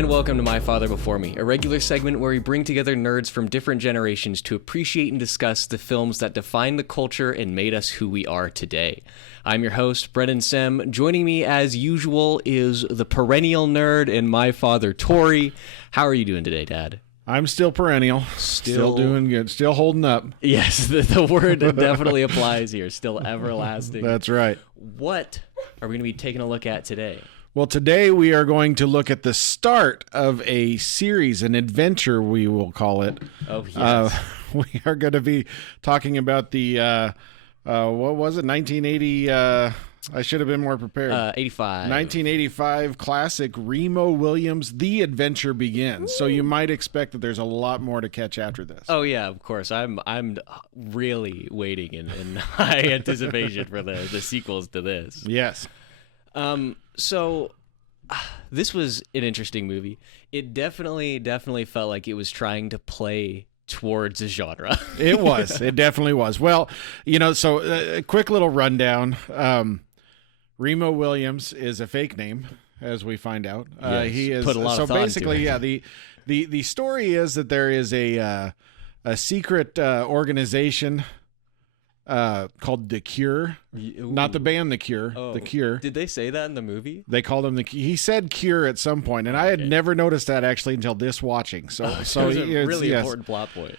and welcome to My Father Before Me, a regular segment where we bring together nerds from different generations to appreciate and discuss the films that define the culture and made us who we are today. I'm your host, Brennan Sem. Joining me, as usual, is the perennial nerd and My Father, Tory. How are you doing today, Dad? I'm still perennial. Still doing good. Still holding up. Yes, the word definitely applies here. Still everlasting. That's right. What are we going to be taking a look at today? Well, today we are going to look at the start of a series, an adventure, we will call it. Oh, yes. We are going to be talking about the, what was it, 1980, I should have been more prepared. 85. 1985 classic Remo Williams, The Adventure Begins. So you might expect that there's a lot more to catch after this. Oh, yeah, of course. I'm really waiting in high anticipation for the sequels to this. Yes. So this was an interesting movie. It definitely felt like it was trying to play towards a genre. It was. It definitely was. Well, so a quick little rundown. Remo Williams is a fake name, as we find out. Yes, he is put a lot so of thought basically, into it. yeah. The story is that there is a secret organization called The Cure. Ooh. Not the band The Cure. Oh. The Cure. Did they say that in the movie? They called him he said Cure at some point, and I had never noticed that actually until this watching. So It was a really yes. important plot point.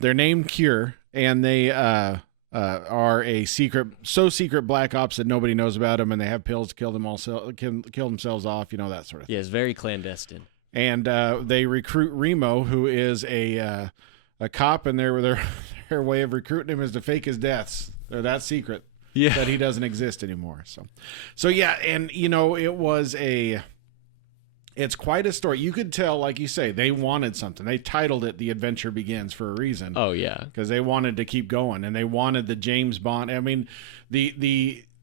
They're named Cure, and they are a secret black ops that nobody knows about them, and they have pills to kill themselves off, that sort of thing. Yeah, it's very clandestine. And they recruit Remo, who is a cop, and their way of recruiting him is to fake his deaths. They're that secret that he doesn't exist anymore. So yeah, and it's quite a story. You could tell, like you say, they wanted something. They titled it The Adventure Begins for a reason. Oh, yeah. Because they wanted to keep going, and they wanted the James Bond. I mean,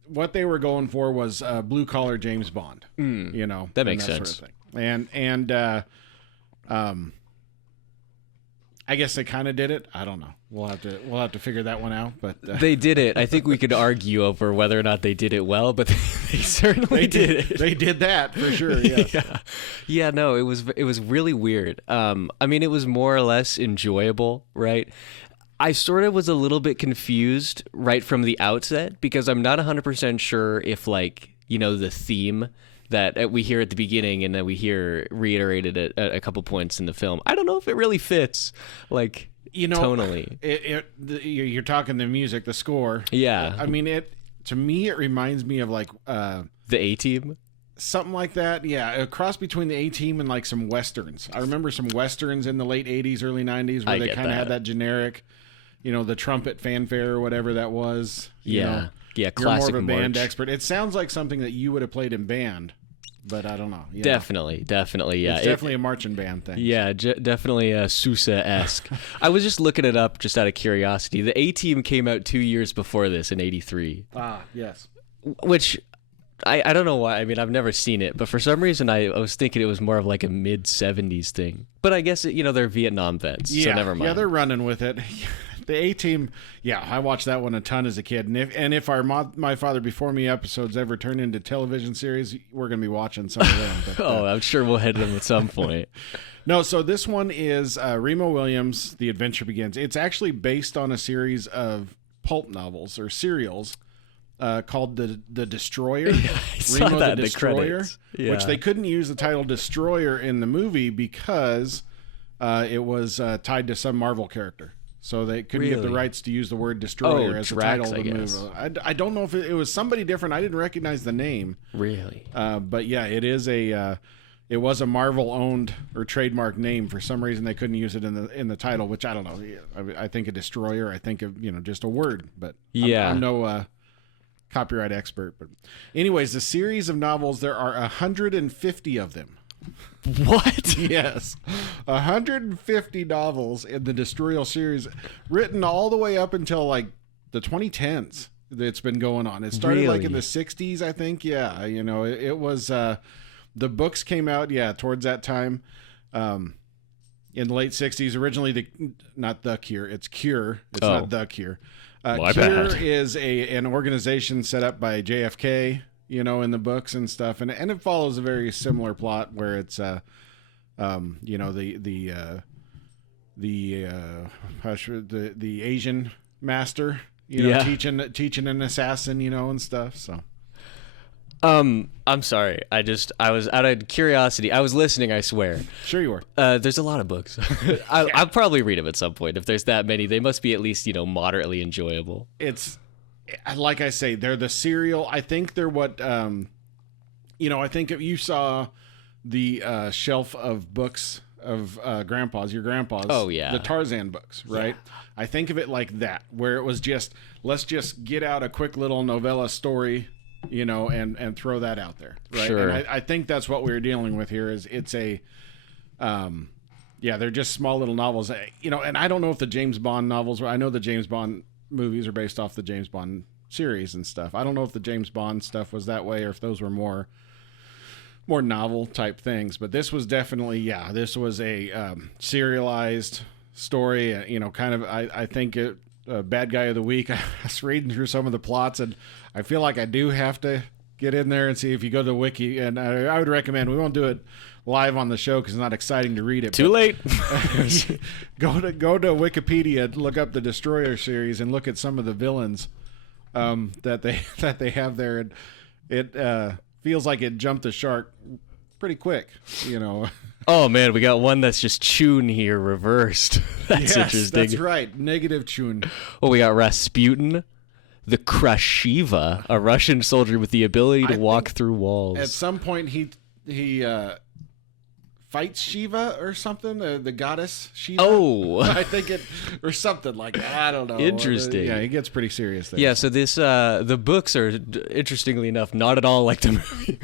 what they were going for was blue-collar James Bond. That makes sense. Sort of thing. And I guess they kind of did it. I don't know. We'll have to figure that one out. But they did it. I think we could argue over whether or not they did it well, but they certainly did it. They did that for sure. Yes. Yeah. No, it was really weird. I mean, it was more or less enjoyable, right? I sort of was a little bit confused right from the outset because I'm not 100% sure if the theme that we hear at the beginning and that we hear reiterated at a couple points in the film, I don't know if it really fits, tonally. You're talking the music, the score. Yeah. I mean, to me, it reminds me of the A-Team. Something like that. Yeah. A cross between the A-Team and some Westerns. I remember some Westerns in the late 80s, early 90s where they kind of had that generic, the trumpet fanfare or whatever that was. Yeah. Yeah, You're more classic of a band march. expert. It sounds like something that you would have played in band, but I don't know. Definitely, yeah. It's definitely a marching band thing. Yeah, definitely Sousa-esque. I was just looking it up just out of curiosity. The A-Team came out 2 years before this in 83. Ah, yes. Which, I don't know why. I mean, I've never seen it, but for some reason I was thinking it was more of like a mid-70s thing. But I guess, they're Vietnam vets, so never mind. Yeah, they're running with it. The A-Team, I watched that one a ton as a kid. And if our My Father Before Me episodes ever turn into television series, we're going to be watching some of them. But, I'm sure we'll hit them at some point. No, so this one is Remo Williams, The Adventure Begins. It's actually based on a series of pulp novels or serials called The Destroyer. Yeah, I saw Remo that the in Destroyer, the credits. Yeah. Which they couldn't use the title Destroyer in the movie because it was tied to some Marvel character. So they couldn't get the rights to use the word Destroyer as the title of the movie. I don't know if it was somebody different. I didn't recognize the name. Really? But yeah, it is it was a Marvel-owned or trademark name. For some reason, they couldn't use it in the title, which I don't know. I think a Destroyer. I think of just a word, but I'm no copyright expert. But anyways, the series of novels, there are 150 of them. What? Yes. 150 novels in the Destroyer series, written all the way up until the 2010s. It's been going on. It started in the 60s, I think. Yeah. It was, the books came out, towards that time. In the late 60s, originally not The Cure, it's Cure. It's not The Cure. Cure is an organization set up by JFK, in the books and stuff, and it follows a very similar plot where it's the Asian master, teaching an assassin, and stuff. So, I'm sorry. I was out of curiosity. I was listening, I swear. Sure you were. There's a lot of books. I'll probably read them at some point. If there's that many, they must be at least, moderately enjoyable. It's like I say, they're the serial. I think they're what, I think if you saw the shelf of books of your grandpa's. Oh, yeah. The Tarzan books, right? Yeah. I think of it like that, where it was just, let's just get out a quick little novella story, and throw that out there, right? Sure. And I think that's what we're dealing with here. Is it's a, they're just small little novels, And I don't know if the James Bond novels were. I know the James Bond movies are based off the James Bond series and stuff. I don't know if the James Bond stuff was that way or if those were more novel type things. But this was definitely, this was a serialized story. Kind of. I think it. Bad guy of the week. I was reading through some of the plots, and I feel like I do have to get in there and see if you go to the wiki. And I would recommend, we won't do it live on the show because it's not exciting to read it. Too late. Go to Wikipedia, look up the Destroyer series, and look at some of the villains that they have there. And it feels like it jumped the shark pretty quick, Oh man, we got one that's just Chun here reversed. That's interesting. That's right. Negative Chun. Well, we got Rasputin, the Krashiva, a Russian soldier with the ability to walk through walls. At some point, he fights Shiva or something, the goddess Shiva. Oh, I think it, or something like that. I don't know. Interesting. Yeah, he gets pretty serious there. Yeah, so this the books are interestingly enough not at all like the movie.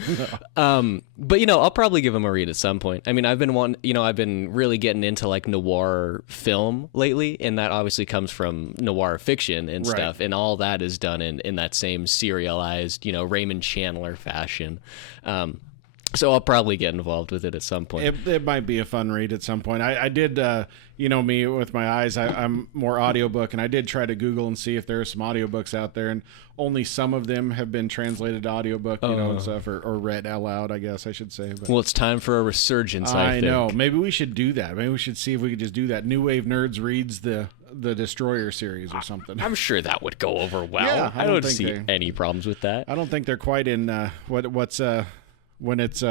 No. But I'll probably give them a read at some point. I mean, I've been really getting into like noir film lately, and that obviously comes from noir fiction and stuff, and all that is done in that same serialized, Raymond Chandler fashion. So I'll probably get involved with it at some point. It might be a fun read at some point. I did, me with my eyes, I'm more audiobook, and I did try to Google and see if there are some audiobooks out there, and only some of them have been translated to audiobook, and stuff, or read out loud, I guess I should say. But well, it's time for a resurgence, I think. know. Maybe we should do that. Maybe we should see if we could just do that. New Wave Nerds reads the Destroyer series or something. I'm sure that would go over well. Yeah, I don't see any problems with that. I don't think they're quite in what's when it's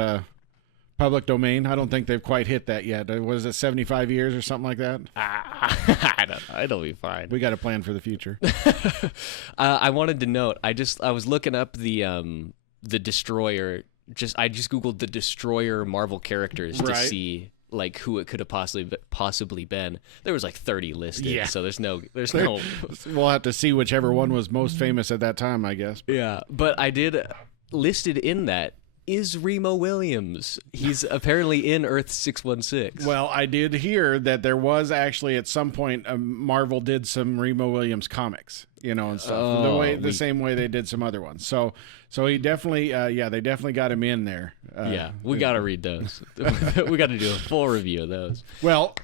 public domain. I don't think they've quite hit that yet. Was it 75 years or something like that? I don't know. It'll be fine. We got a plan for the future. I wanted to note, I was looking up the Destroyer. I just Googled the Destroyer Marvel characters to see like who it could have possibly been. There was like 30 listed, so there's no. We'll have to see whichever one was most famous at that time, I guess. Yeah, but I did listed in that is Remo Williams. He's apparently in Earth 616. Well, I did hear that there was actually at some point Marvel did some Remo Williams comics, and stuff. The same way they did some other ones. So he definitely, they definitely got him in there. We got to read those. We got to do a full review of those. Well,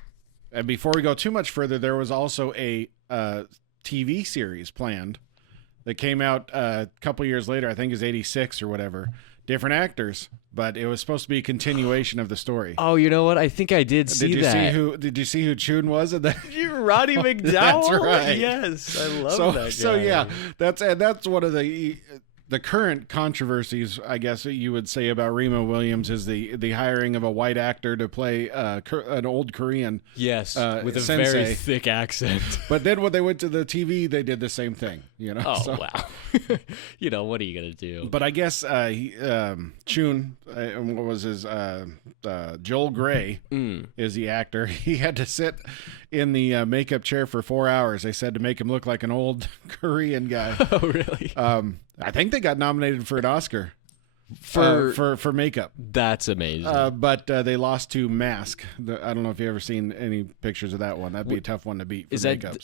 and before we go too much further, there was also a TV series planned that came out a couple years later. I think it was 86 or whatever. Different actors, but it was supposed to be a continuation of the story. Oh, you know what? I think I did see that. Did you see who Chun was? Roddy McDowell? That's right. Yes, I love that guy. So yeah, that's one of the current controversies, I guess you would say, about Remo Williams is the hiring of a white actor to play an old Korean. Yes, with a sensei. very thick accent. But then when they went to the TV, they did the same thing. Oh, wow. What are you gonna do? But I guess Chun, what was his Joel Grey is the actor. He had to sit in the makeup chair for 4 hours. They said to make him look like an old Korean guy. Oh, really? I think they got nominated for an Oscar for makeup. That's amazing. But they lost to Mask. I don't know if you've ever seen any pictures of that one. That'd be a tough one to beat for makeup.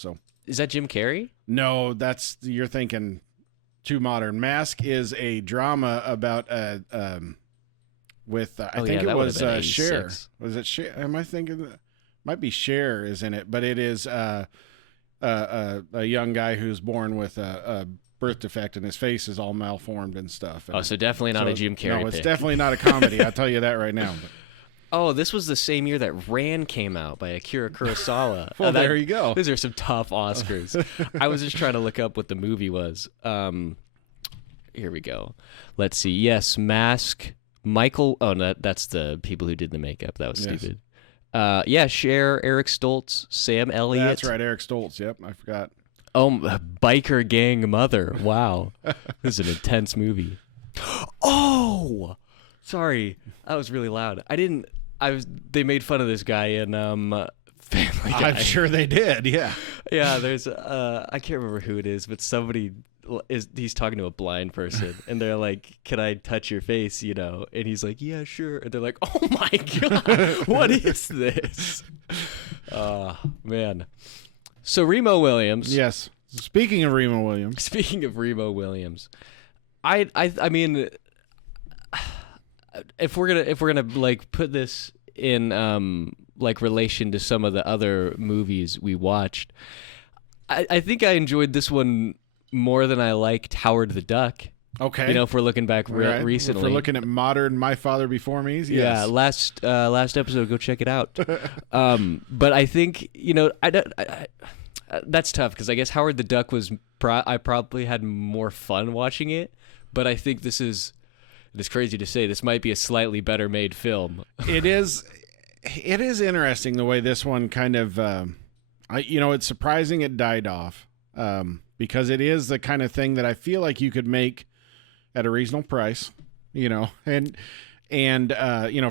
Is that Jim Carrey? No, you're thinking too modern. Mask is a drama about with I think it was Cher. Was it Cher? Am I thinking? Might be Cher is in it, but it is a young guy who's born with a birth defect, and his face is all malformed and stuff. And so definitely not a Jim Carrey No, it's pick. definitely not a comedy. I'll tell you that right now. Oh, this was the same year that Ran came out by Akira Kurosawa. Well, there you go. These are some tough Oscars. I was just trying to look up what the movie was. Here we go. Let's see. Yes, Mask, Michael. Oh, no, that's the people who did the makeup. That was stupid. Yeah, Cher, Eric Stoltz, Sam Elliott. That's right, Eric Stoltz. Yep, I forgot. Oh, Biker Gang Mother. Wow. This is an intense movie. Oh! Sorry. That was really loud. They made fun of this guy in Family Guy. I'm sure they did, yeah. Yeah, there's I can't remember who it is, but he's talking to a blind person and they're like, "Can I touch your face?" And he's like, "Yeah, sure." And they're like, "Oh my god, what is this?" Man. So Remo Williams. Yes. Speaking of Remo Williams. I mean, if we're gonna like put this in like relation to some of the other movies we watched, I think I enjoyed this one more than I liked Howard the Duck. Okay. If we're looking back recently. If we're looking at modern My Father Before Me's, yes. Yeah, last episode, go check it out. But I think, that's tough because I guess Howard the Duck was I probably had more fun watching it, but I think it's crazy to say this might be a slightly better made film. It is interesting the way this one kind of it's surprising it died off. Because it is the kind of thing that I feel like you could make at a reasonable price, and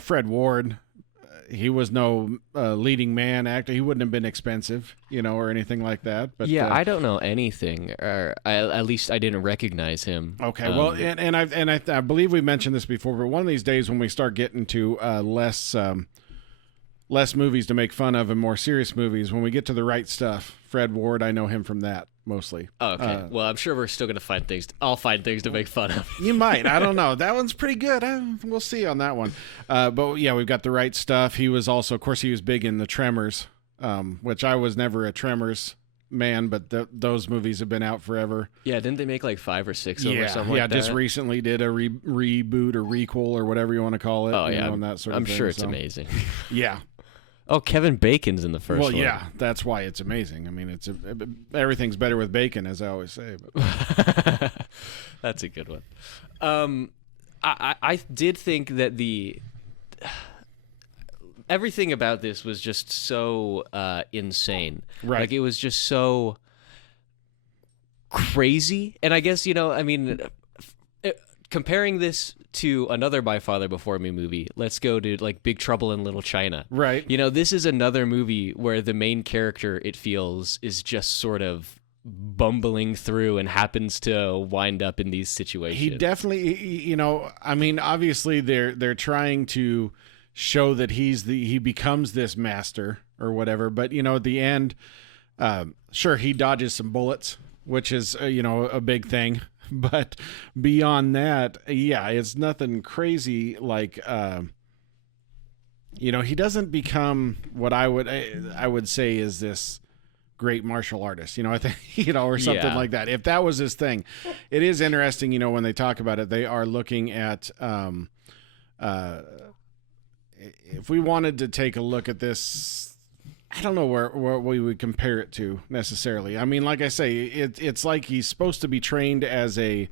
Fred Ward, he was no leading man actor. He wouldn't have been expensive, or anything like that. But yeah, I don't know anything, or at least I didn't recognize him. Okay, well, and I believe we mentioned this before, but one of these days when we start getting to less movies to make fun of and more serious movies, when we get to The Right Stuff, Fred Ward, I know him from that mostly. Oh, okay. Well, I'm sure we're still going to find things. I'll find things to make fun of. You might. I don't know. That one's pretty good. We'll see on that one. But yeah, we've got The Right Stuff. He was also, of course, he was big in The Tremors, which I was never a Tremors man, but those movies have been out forever. Yeah, didn't they make like 5 or 6 of them or something like that? Yeah, just recently did a reboot or requel or whatever you want to call it. Oh, yeah. And that sort of I'm thing, sure it's amazing. Yeah. Oh, Kevin Bacon's in the first one. Well, yeah, that's why it's amazing. I mean, everything's better with bacon, as I always say. But. That's a good one. I did think that everything about this was just so insane. Right. Like, it was just so crazy. And I guess, comparing this to another My Father Before Me movie, let's go to like Big Trouble in Little China. Right. This is another movie where the main character, it feels, is just sort of bumbling through and happens to wind up in these situations. He definitely, obviously they're trying to show that he becomes this master or whatever, but at the end, sure, he dodges some bullets, which is a big thing. But beyond that, yeah, it's nothing crazy. Like, he doesn't become what I would say is this great martial artist. I think, or something like that. If that was his thing, it is interesting. When they talk about it, they are looking at. If we wanted to take a look at this. I don't know where we would compare it to necessarily. I mean, like I say, it's like he's supposed to be trained as an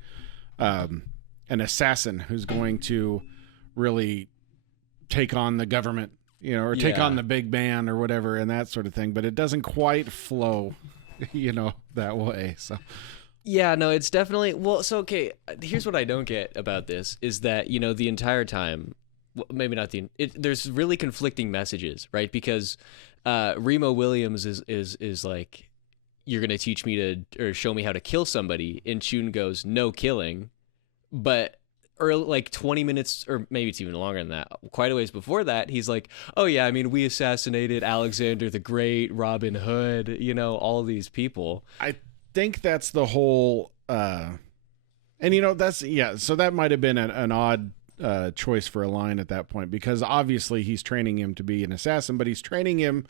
assassin who's going to really take on the government, or take on the big man or whatever and that sort of thing. But it doesn't quite flow, that way. So. Yeah, no, it's definitely so okay. Here's what I don't get about this is that the entire time, maybe not there's really conflicting messages, right? Because Remo Williams is like, you're gonna teach me or show me how to kill somebody, and Chun goes, no killing, but or like 20 minutes, or maybe it's even longer than that, quite a ways before that, he's like, oh yeah, I mean, we assassinated Alexander the Great, Robin Hood, all these people. I think that's the whole and that's so that might have been an odd choice for a line at that point, because obviously he's training him to be an assassin, but he's training him.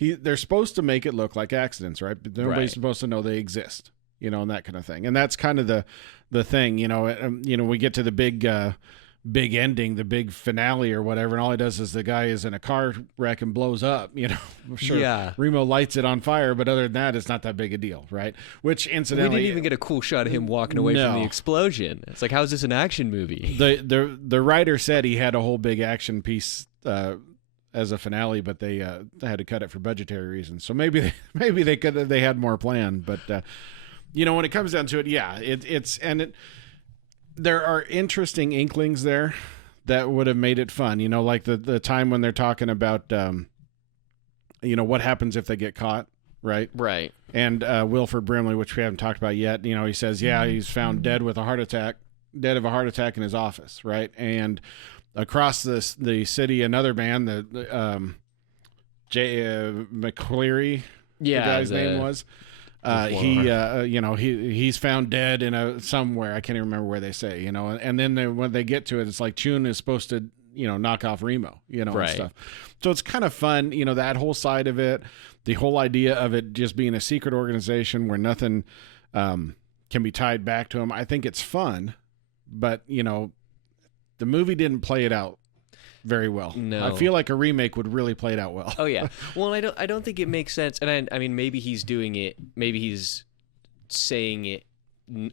They're supposed to make it look like accidents, right? But nobody's supposed to know they exist. and that kind of thing. And that's kind of the thing, we get to the big ending, the big finale or whatever, and all he does is the guy is in a car wreck and blows up. Sure, yeah. Remo lights it on fire, but other than that, it's not that big a deal, right? Which, incidentally, we didn't even get a cool shot of him walking away from the explosion. It's like, how is this an action movie? The writer said he had a whole big action piece as a finale, but they had to cut it for budgetary reasons. So maybe they had more planned, but when it comes down to it, there are interesting inklings there that would have made it fun. Like the time when they're talking about what happens if they get caught, right? Right. And Wilford Brimley, which we haven't talked about yet, he says, he's found dead of a heart attack in his office, right? And across the city, another man, the McCleary, the guy's name was. He's found dead in somewhere. I can't even remember where they say, and then when they get to it, it's like Chun is supposed to, knock off Remo, right. and stuff. So it's kind of fun, that whole side of it, the whole idea of it just being a secret organization where nothing can be tied back to him. I think it's fun, but the movie didn't play it out very well. No. I feel like a remake would really play it out well. Oh yeah. Well, I don't think it makes sense. And I mean, maybe he's doing it. Maybe he's saying it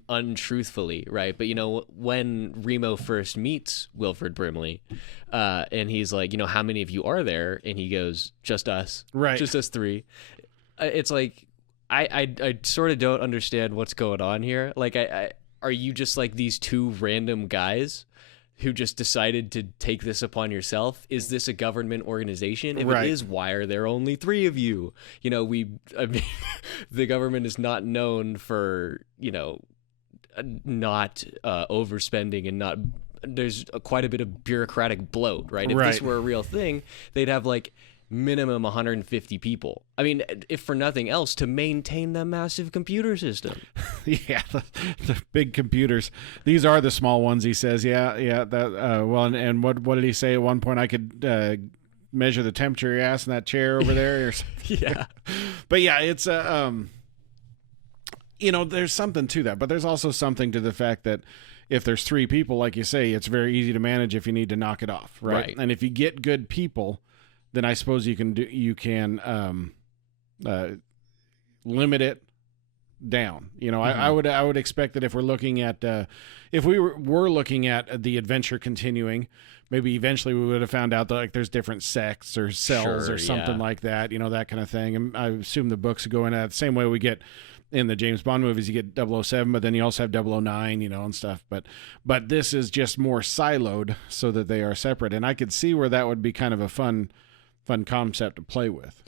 untruthfully, right? But when Remo first meets Wilford Brimley, and he's like, how many of you are there? And he goes, just us. Right. Just us three. It's like I sort of don't understand what's going on here. Like, are you just like these two random guys who just decided to take this upon yourself? Is this a government organization? If right. it is, why are there only three of you? The government is not known for, not overspending and not, there's quite a bit of bureaucratic bloat, right? If right. this were a real thing, they'd have like minimum 150 people. I mean, if for nothing else, to maintain that massive computer system. Yeah, the big computers. These are the small ones, he says. Yeah. That well, and what did he say at one point? I could measure the temperature of your ass in that chair over there. Or yeah, but yeah, it's there's something to that, but there's also something to the fact that if there's three people, like you say, it's very easy to manage if you need to knock it off, right? And if you get good people, then I suppose you can limit it down. I would expect that if we're looking at if we were looking at the adventure continuing, maybe eventually we would have found out that like there's different sects or cells or something like that, that kind of thing. And I assume the books go in the same way we get in the James Bond movies. You get 007, but then you also have 009, and stuff. But this is just more siloed so that they are separate. And I could see where that would be kind of a fun concept to play with,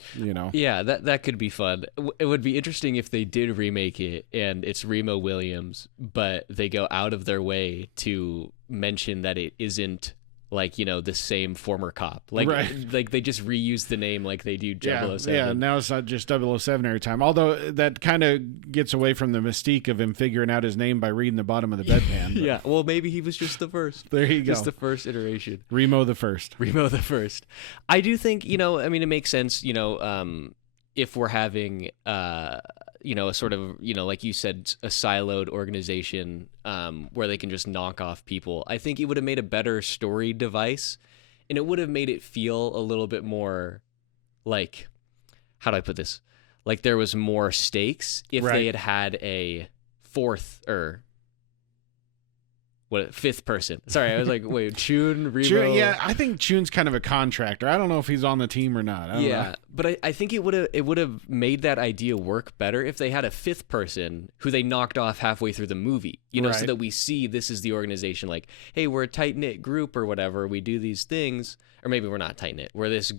Yeah, that could be fun. It would be interesting if they did remake it and it's Remo Williams, but they go out of their way to mention that it isn't like, the same former cop. Like, right. Like they just reuse the name like they do 007. Yeah, now it's not just 007 every time. Although that kind of gets away from the mystique of him figuring out his name by reading the bottom of the bedpan. Yeah, well, maybe he was just the first. There you go. Just the first iteration. Remo the first. I do think, it makes sense, if we're having, a sort of, like you said, a siloed organization where they can just knock off people. I think it would have made a better story device, and it would have made it feel a little bit more like, how do I put this? Like there was more stakes if they had a fifth person. Sorry, I was like, wait, Chun, Remo. Yeah, I think Chun's kind of a contractor. I don't know if he's on the team or not. I don't know. But I think it would have made that idea work better if they had a fifth person who they knocked off halfway through the movie, so that we see this is the organization, like, hey, we're a tight-knit group or whatever, we do these things, or maybe we're not tight-knit, we're this,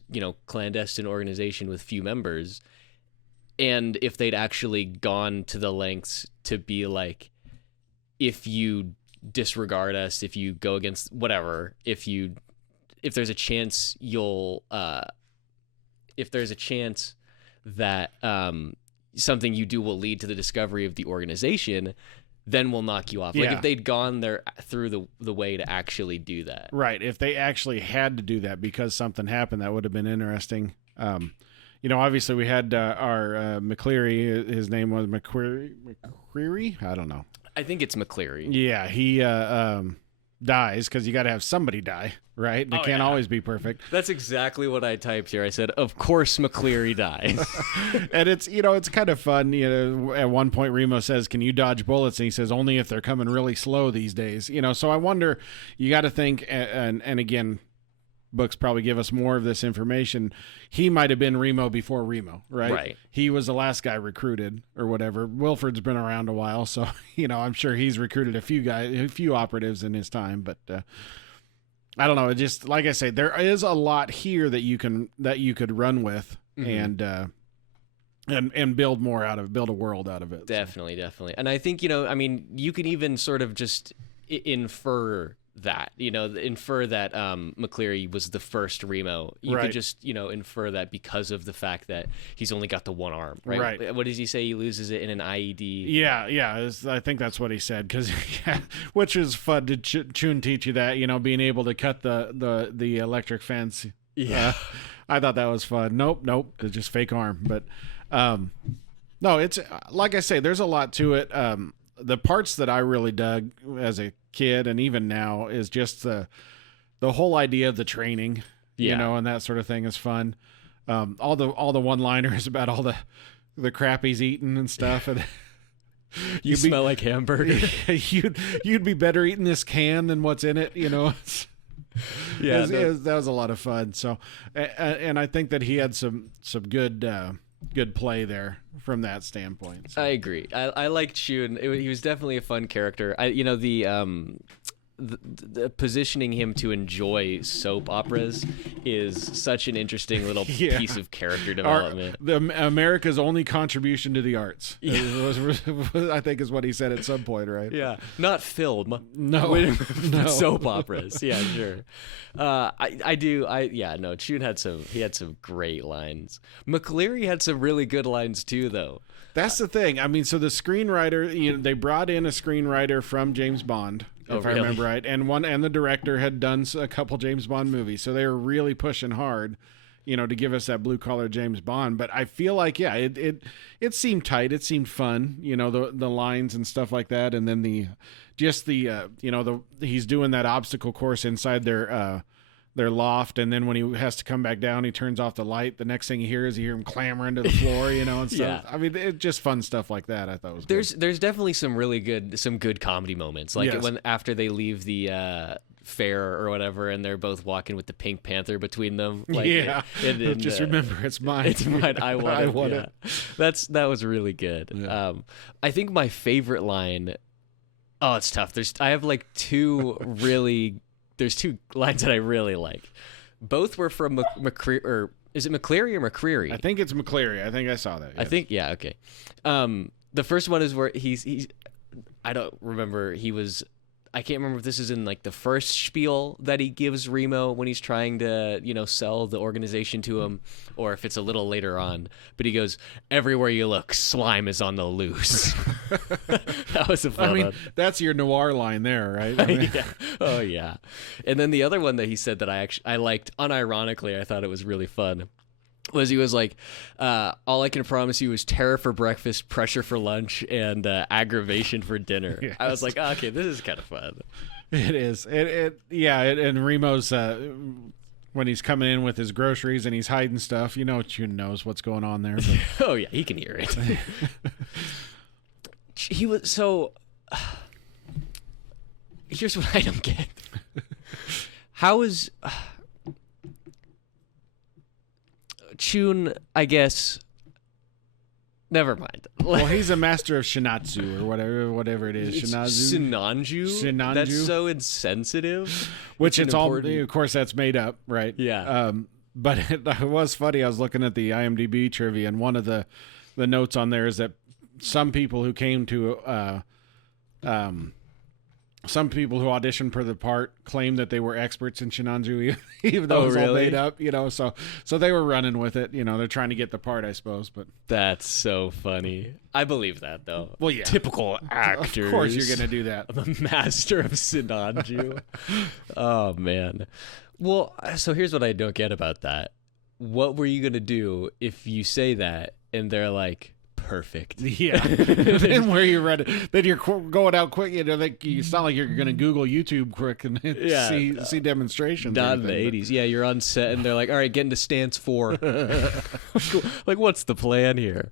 clandestine organization with few members. And if they'd actually gone to the lengths to be like, if you disregard us, if you go against whatever, if there's a chance if there's a chance that something you do will lead to the discovery of the organization, then we'll knock you off. Like if they'd gone there through the way to actually do that. Right. If they actually had to do that because something happened, that would have been interesting. obviously we had our McCleary. His name was McCreary. I don't know. I think it's McCleary. Yeah, he dies because you got to have somebody die, right? It can't always be perfect. That's exactly what I typed here. I said, of course McCleary dies. And it's, it's kind of fun. At one point Remo says, can you dodge bullets? And he says, only if they're coming really slow these days. So I wonder, you got to think, and again, books probably give us more of this information. He might have been Remo before Remo, right? Right. He was the last guy recruited or whatever. Wilford's been around a while, so I'm sure he's recruited a few operatives in his time. But I don't know. It just, like I say, there is a lot here that you could run with and build more out of, build a world out of it. Definitely. And I think you can even sort of just infer that McCleary was the first Remo. You could just infer that because of the fact that he's only got the one arm, right? What does he say? He loses it in an IED. Yeah. I think that's what he said, because which is fun to Chun teach you that, being able to cut the electric fence. Yeah, I thought that was fun. Nope, it's just fake arm. But no, it's like I say, there's a lot to it. The parts that I really dug as a kid and even now is just the whole idea of the training, and that sort of thing is fun. All the one-liners about all the crap he's eating and stuff. And you smell like hamburger. You'd be better eating this can than what's in it. That was a lot of fun. So, and I think that he had some good play there from that standpoint. So. I agree. I liked Chun. He was definitely a fun character. The positioning him to enjoy soap operas is such an interesting little piece of character development. America's only contribution to the arts, I think, is what he said at some point, right? Yeah, not film. No, soap operas. Yeah, sure. Chun had some great lines. McCleary had some really good lines too, though. That's the thing. I mean, so the screenwriter, they brought in a screenwriter from James Bond. If I remember right, and the director had done a couple James Bond movies, so they were really pushing hard, to give us that blue collar James Bond. But I feel like, it seemed tight, it seemed fun, the lines and stuff like that, and then he's doing that obstacle course inside their loft, and then when he has to come back down, he turns off the light. The next thing you hear him clambering to the floor, and stuff. Yeah. I mean, it's just fun stuff like that. I thought was there's definitely some good comedy moments, like when after they leave the fair or whatever, and they're both walking with the Pink Panther between them. Like, just remember, it's mine. It's mine. I want it. That was really good. Yeah. I think my favorite line. Oh, it's tough. I have like two really. There's two lines that I really like. Both were from McCreary, or is it McCleary or McCreary? I think it's McCleary. I think I saw that. Yes. I think, yeah, okay. The first one is where he's I don't remember, I can't remember if this is in like the first spiel that he gives Remo when he's trying to, sell the organization to him, or if it's a little later on. But he goes, "Everywhere you look, slime is on the loose." That was a fun one. That's your noir line there, right? I mean... Yeah. Oh yeah. And then the other one that he said that I liked unironically, I thought it was really fun, was he was like, all I can promise you is terror for breakfast, pressure for lunch, and aggravation for dinner. Yes. I was like, okay, this is kind of fun. It is. And Remo's when he's coming in with his groceries and he's hiding stuff, Chun knows what's going on there. But... Oh yeah, he can hear it. He was so. Here's what I don't get. How is Chun, I guess. Never mind. Well, he's a master of Shinatsu or whatever it is. Shinanju. That's so insensitive. Which it's all, of course, that's made up, right? Yeah. But it was funny. I was looking at the IMDb trivia, and one of the notes on there is that some people who came to some people who auditioned for the part claimed that they were experts in Shinanju, even though it was all made up, so they were running with it. They're trying to get the part, I suppose. But that's so funny. I believe that, though. Well, yeah. Typical actors. Of course you're going to do that. I'm a master of Shinanju. Oh, man. Well, so here's what I don't get about that. what were you going to do if you say that and they're like, perfect? Yeah. Then where you read it, then you're going out quick. It's not like you're going to Google YouTube quick and see demonstrations. Not in the 80s. Yeah, you're on set and they're like, all right, get into stance 4. Like, what's the plan here?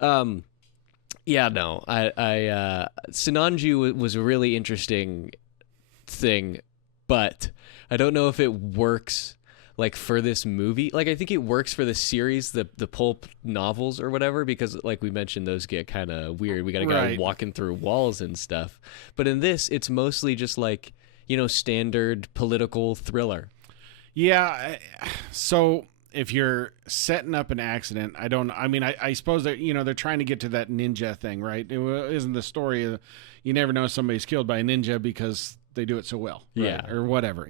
Yeah, no. Sinanju was a really interesting thing, but I don't know if it works like for this movie. Like, I think it works for the series, the pulp novels or whatever, because like we mentioned, those get kind of weird. We got a guy walking through walls and stuff. But in this, it's mostly just like, standard political thriller. Yeah. So if you're setting up an accident, I suppose that, they're trying to get to that ninja thing, right? It isn't the story of, you never know somebody's killed by a ninja because they do it so well, right? Yeah, or whatever,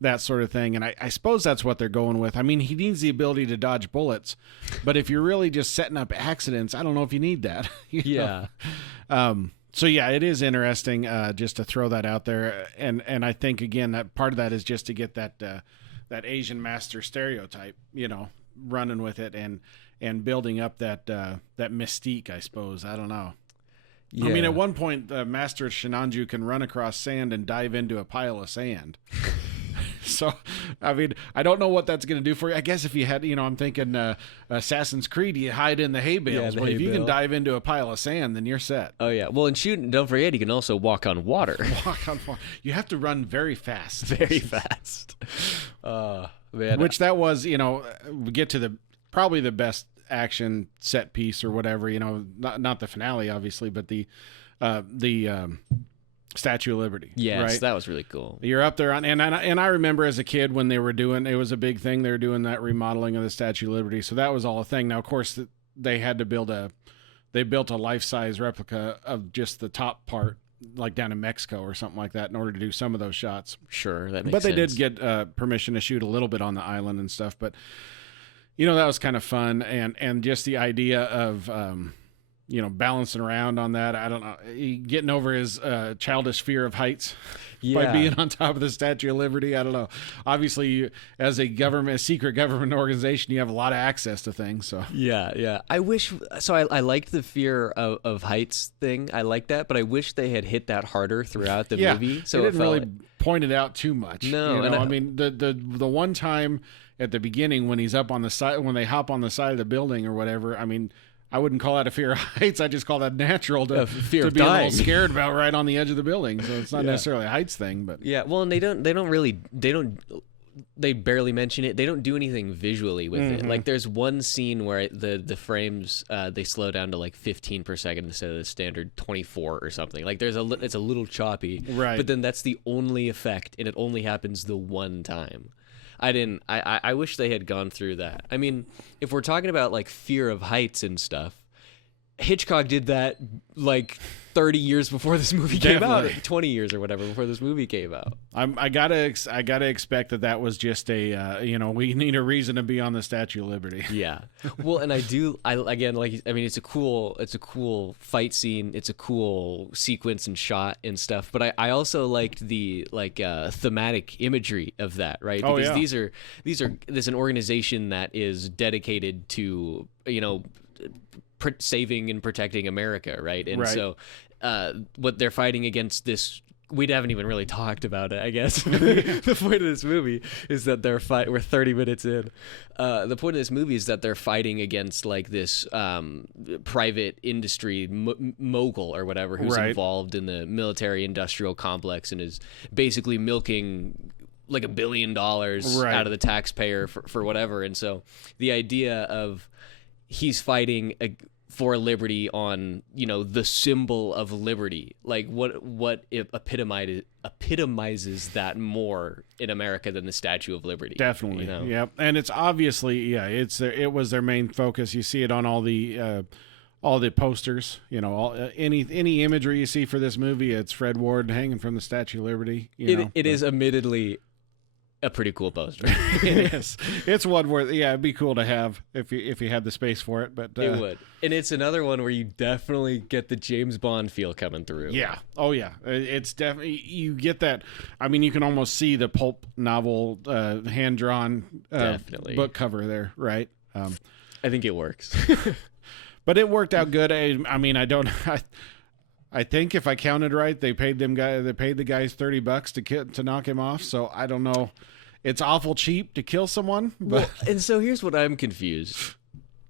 that sort of thing. And I suppose that's what they're going with. I mean, he needs the ability to dodge bullets, but if you're really just setting up accidents, I don't know if you need that. Yeah. So yeah, it is interesting, just to throw that out there. And I think again, that part of that is just to get that Asian master stereotype, running with it and building up that mystique, I suppose. I don't know. Yeah. I mean, at one point, the master Shinanju can run across sand and dive into a pile of sand. So, I mean, I don't know what that's going to do for you. I guess if you had, I'm thinking Assassin's Creed, you hide in the hay bales. Well, if you can dive into a pile of sand, then you're set. Oh, yeah. Well, and shooting, don't forget, you can also walk on water. Walk on water. You have to run very fast. Very fast. Man. Which that was, we get to probably the best action set piece or whatever, not the finale, obviously, but the Statue of Liberty. Yes, right? That was really cool. You're up there and I remember as a kid when they were doing, it was a big thing. They were doing that remodeling of the Statue of Liberty. So that was all a thing. Now, of course, they had to built a life-size replica of just the top part, like down in Mexico or something like that, in order to do some of those shots. Sure, that makes sense. But they did get permission to shoot a little bit on the island and stuff. But that was kind of fun, and just the idea of balancing around on that. I don't know, getting over his childish fear of heights by being on top of the Statue of Liberty. I don't know. Obviously, as a secret government organization, you have a lot of access to things. So yeah. I wish. So I liked the fear of heights thing. I like that, but I wish they had hit that harder throughout the movie. So it didn't really point it out too much. No, I mean the one time at the beginning when he's up on the side, when they hop on the side of the building or whatever. I mean, I wouldn't call that a fear of heights. I just call that natural to fear of be dying. A little scared about right on the edge of the building. So it's not necessarily a heights thing, but well, and they barely mention it. They don't do anything visually with it. Like there's one scene where the frames they slow down to like 15 per second instead of the standard 24 or something. Like it's a little choppy, right? But then that's the only effect, and it only happens the one time. I wish they had gone through that. I mean, if we're talking about like fear of heights and stuff, Hitchcock did that like 30 years before this movie came out, 20 years or whatever before this movie came out. I gotta expect that was just a we need a reason to be on the Statue of Liberty. Yeah, well, and it's a cool fight scene. It's a cool sequence and shot and stuff. But I also liked the thematic imagery of that, right? Because there's an organization that is dedicated to saving and protecting America, right? And so what they're fighting against this, we haven't even really talked about it, I guess. The point of this movie is that we're 30 minutes in. The point of this movie is that they're fighting against like this private industry mogul or whatever who's involved in the military industrial complex and is basically milking like $1 billion out of the taxpayer for whatever. And so the idea of he's fighting for liberty on, the symbol of liberty. Like what it epitomizes that more in America than the Statue of Liberty. Definitely. Yep. And it's obviously, it was their main focus. You see it on all the posters, any imagery you see for this movie, it's Fred Ward hanging from the Statue of Liberty. It is admittedly a pretty cool poster. It's one where it'd be cool to have if you had the space for it. But it would, and it's another one where you definitely get the James Bond feel coming through. Yeah, oh yeah, it's definitely you get that. I mean, you can almost see the pulp novel hand drawn book cover there, right? I think it works, but it worked out good. I mean, I think if I counted right, they paid the guys $30 to knock him off. So I don't know. It's awful cheap to kill someone. But... Well, and so here's what I'm confused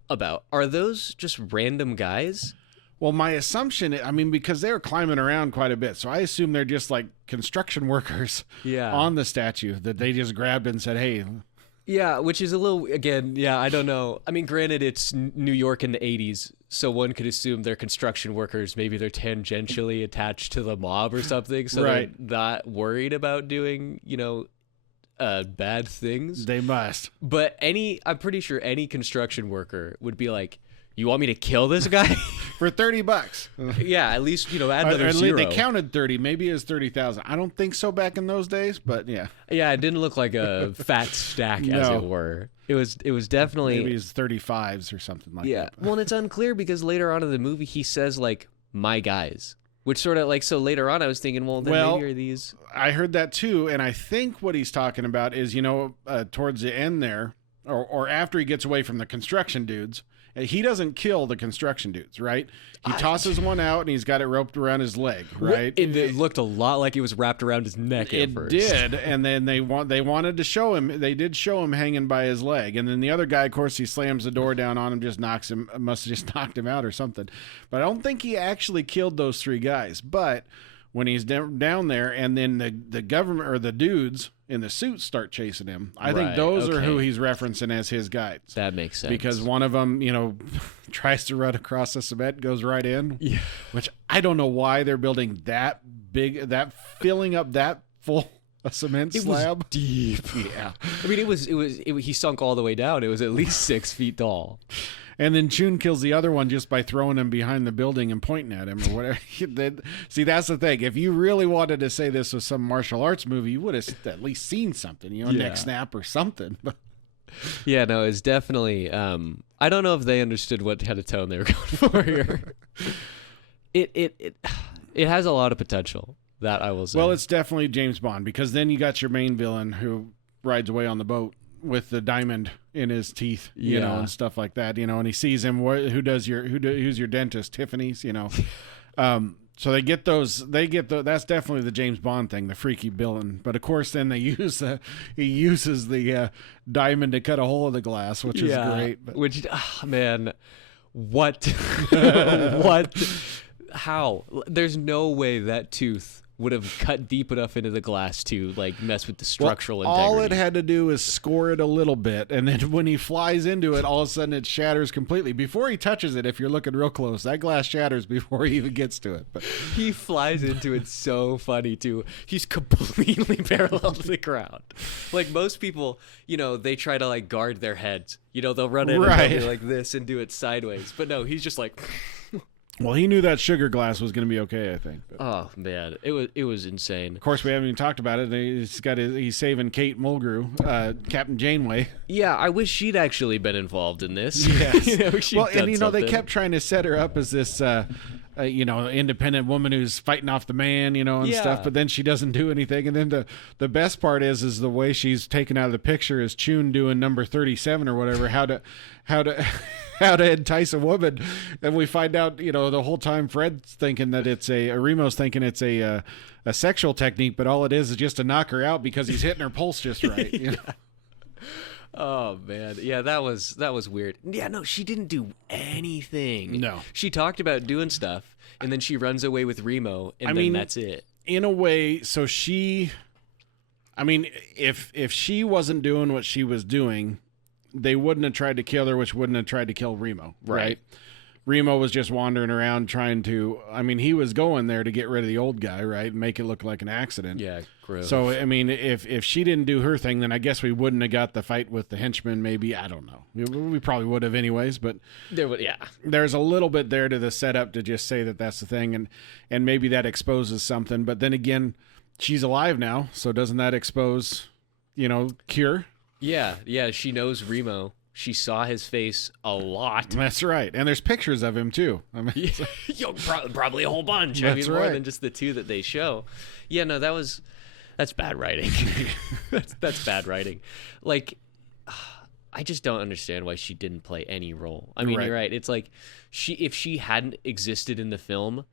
about. Are those just random guys? Well, my assumption, I mean, because they're climbing around quite a bit, so I assume they're just like construction workers on the statue that they just grabbed and said, hey. Yeah, which is a little, again, I don't know. I mean, granted, it's New York in the 80s, so one could assume they're construction workers. Maybe they're tangentially attached to the mob or something, so they're not worried about doing, bad things. They must. But I'm pretty sure any construction worker would be like, you want me to kill this guy? For $30. Yeah, at least, add another zero. They counted 30. Maybe it was 30,000. I don't think so back in those days, but yeah. Yeah, it didn't look like a fat stack, as it were. It was definitely... Maybe it was 35s or something like that. Yeah, well, and it's unclear because later on in the movie, he says, like, my guys. Which sort of, like, so later on I was thinking, well, maybe are these... I heard that too, and I think what he's talking about is, towards the end there, or after he gets away from the construction dudes... He doesn't kill the construction dudes, right? He tosses one out and he's got it roped around his leg, right? It looked a lot like it was wrapped around his neck at first. It did, and then they wanted to show him. They did show him hanging by his leg, and then the other guy, of course, he slams the door down on him, must have just knocked him out or something. But I don't think he actually killed those three guys. But when he's down there, and then the government or the dudes in the suits start chasing him, I think those are who he's referencing as his guides. That makes sense. Because one of them, tries to run across the cement, goes right in. Yeah. Which I don't know why they're building filling up that full a cement slab. Was deep. Yeah. I mean, he sunk all the way down. It was at least 6 feet tall. And then Chun kills the other one just by throwing him behind the building and pointing at him or whatever. See, that's the thing. If you really wanted to say this was some martial arts movie, you would have at least seen something, neck snap or something. Yeah, no, it's definitely. I don't know if they understood what kind of tone they were going for here. It has a lot of potential. That I will say. Well, it's definitely James Bond because then you got your main villain who rides away on the boat with the diamond in his teeth, and stuff like that, and he sees him. Who's your dentist? Tiffany's, So they get those. That's definitely the James Bond thing, the freaky villain. But of course, then he uses the diamond to cut a hole in the glass, which is great. But. Which, man, what, what, how? There's no way that tooth would have cut deep enough into the glass to mess with the structural integrity. All it had to do is score it a little bit, and then when he flies into it, all of a sudden it shatters completely. Before he touches it, if you're looking real close, that glass shatters before he even gets to it. But he flies into it so funny too. He's completely parallel to the ground. Like most people, they try to guard their heads. They'll run in and like this and do it sideways. But no, he's just like. Well, he knew that sugar glass was going to be okay, I think. But. Oh man, it was insane. Of course, we haven't even talked about it. He's saving Kate Mulgrew, Captain Janeway. Yeah, I wish she'd actually been involved in this. Yes. They kept trying to set her up as this, independent woman who's fighting off the man, and stuff. But then she doesn't do anything. And then the best part is the way she's taken out of the picture is Chun doing number 37 or whatever. How to entice a woman, and we find out, the whole time Fred's thinking that Remo's thinking it's a sexual technique, but all it is just to knock her out because he's hitting her pulse just right. Oh man, yeah, that was weird. Yeah, no, she didn't do anything. No, she talked about doing stuff, and then she runs away with Remo, and then that's it. In a way, so if she wasn't doing what she was doing, they wouldn't have tried to kill her, which wouldn't have tried to kill Remo, right? Remo was just wandering around trying to, he was going there to get rid of the old guy, right? And make it look like an accident. Yeah, gross. So, if she didn't do her thing, then I guess we wouldn't have got the fight with the henchman, maybe. I don't know. We probably would have anyways, but there's a little bit there to the setup to just say that that's the thing, and maybe that exposes something. But then again, she's alive now, so doesn't that expose... cure. Yeah. She knows Remo. She saw his face a lot. That's right. And there's pictures of him, too. I mean, probably a whole bunch. That's more right. than just the two that they show. Yeah, no, that's bad writing. that's bad writing. Like, I just don't understand why she didn't play any role. I mean, You're right. It's like if she hadn't existed in the film,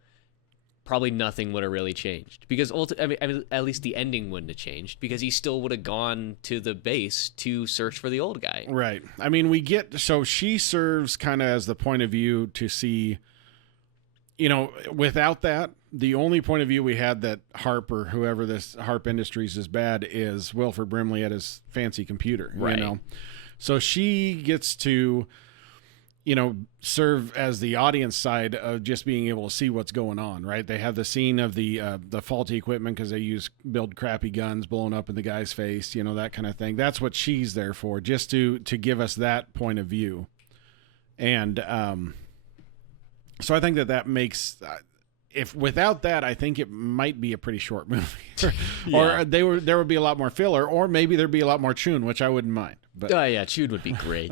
probably nothing would have really changed, because I mean, at least the ending wouldn't have changed, because he still would have gone to the base to search for the old guy. Right. I mean, so she serves kind of as the point of view to see, without that, the only point of view we had that Harp or whoever this Harp Industries is bad is Wilford Brimley at his fancy computer. Right. So she gets to, serve as the audience side of just being able to see what's going on, right? They have the scene of the faulty equipment because they build crappy guns blowing up in the guy's face, that kind of thing. That's what she's there for, just to give us that point of view. And so I think that makes, if without that, I think it might be a pretty short movie, or there would be a lot more filler, or maybe there'd be a lot more chun, which I wouldn't mind. But chun would be great.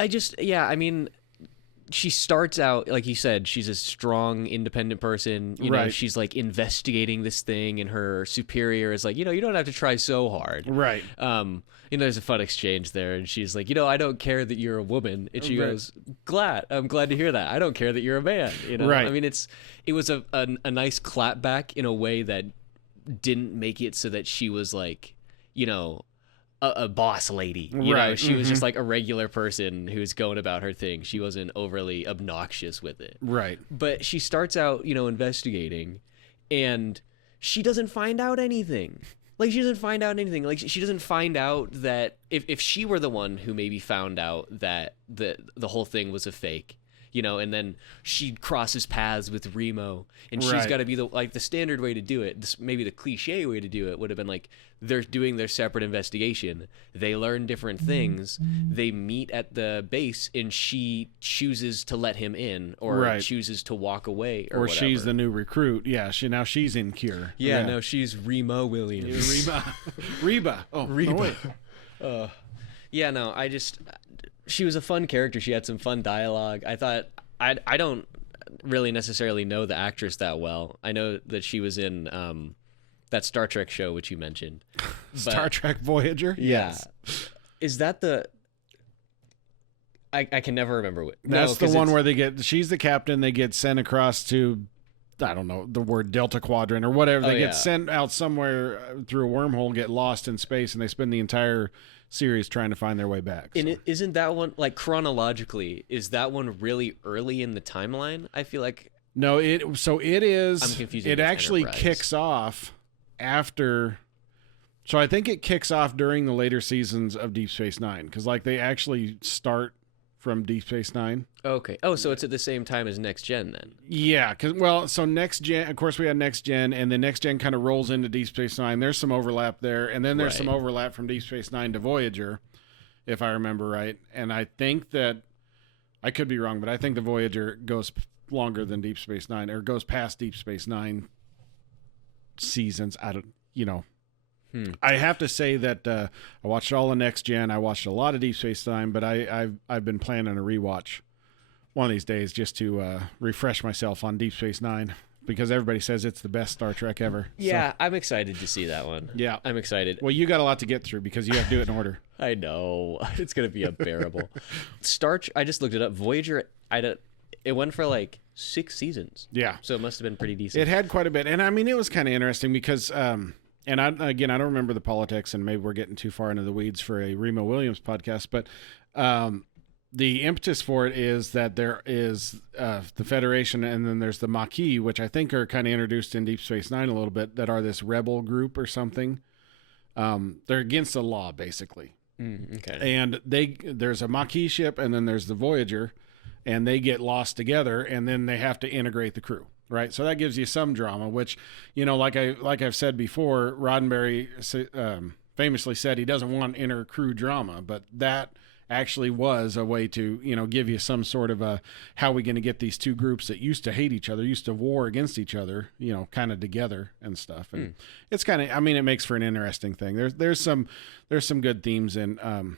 I mean, she starts out, like you said, she's a strong, independent person. Right. She's like investigating this thing, and her superior is like, you don't have to try so hard. Right. There's a fun exchange there, and she's like, I don't care that you're a woman. And she goes, I'm glad to hear that. I don't care that you're a man. Right. I mean, it was a nice clapback in a way that didn't make it so that she was like, a boss lady, right. She was just like a regular person who's going about her thing. She wasn't overly obnoxious with it. Right. But she starts out, investigating, and she doesn't find out anything. Like, she doesn't find out anything. Like, she doesn't find out that if she were the one who maybe found out that the whole thing was a fake, and then she crosses paths with Remo, and she's got to be the standard way to do it. Maybe the cliche way to do it would have been like, they're doing their separate investigation. They learn different things. They meet at the base, and she chooses to let him in, or chooses to walk away, or whatever. She's the new recruit. Yeah, she's in Cure. Yeah, no, she's Remo Williams. Reba. Oh, Reba. No, wait. Yeah, no, she was a fun character. She had some fun dialogue. I thought, I don't really necessarily know the actress that well. I know that she was in that Star Trek show which you mentioned. Star Trek Voyager? Yeah. Yes. Is that the... I can never remember what... That's the one where she's the captain, they get sent across to, I don't know, the word Delta Quadrant or whatever. They get sent out somewhere through a wormhole, get lost in space, and they spend the entire series trying to find their way back. So. And isn't that one, like, chronologically, is that one really early in the timeline? I feel like... No, it is... I'm confusing. It actually Enterprise. kicks off after... So I think it kicks off during the later seasons of Deep Space Nine, because, like, they actually start from Deep Space Nine. Okay. Oh, so it's at the same time as Next Gen, then? Yeah, so Next Gen, of course we had Next Gen, and then Next Gen kind of rolls into Deep Space Nine. There's some overlap there, and then there's some overlap from Deep Space Nine to Voyager, if I remember right. And I think that, I could be wrong, but I think the Voyager goes longer than Deep Space Nine, or goes past Deep Space Nine seasons. I have to say that I watched all of Next Gen. I watched a lot of Deep Space Nine, but I've been planning a rewatch one of these days just to refresh myself on Deep Space Nine, because everybody says it's the best Star Trek ever. Yeah, so. I'm excited to see that one. Yeah. I'm excited. Well, you got a lot to get through because you have to do it in order. I know. It's going to be unbearable. I just looked it up. Voyager, it went for like 6 seasons. Yeah. So it must have been pretty decent. It had quite a bit. And I mean, it was kind of interesting because, and I don't remember the politics, and maybe we're getting too far into the weeds for a Remo Williams podcast, but the impetus for it is that there is the Federation, and then there's the Maquis, which I think are kind of introduced in Deep Space Nine a little bit, that are this rebel group or something. They're against the law, basically. Okay. And there's a Maquis ship, and then there's the Voyager, and they get lost together, and then they have to integrate the crew. Right, so that gives you some drama, which, like I've said before, Roddenberry famously said he doesn't want inter-crew drama, but that actually was a way to, give you some sort of a, how are we going to get these two groups that used to hate each other, used to war against each other, kind of together and stuff. And it's kind of, it makes for an interesting thing. There's some good themes in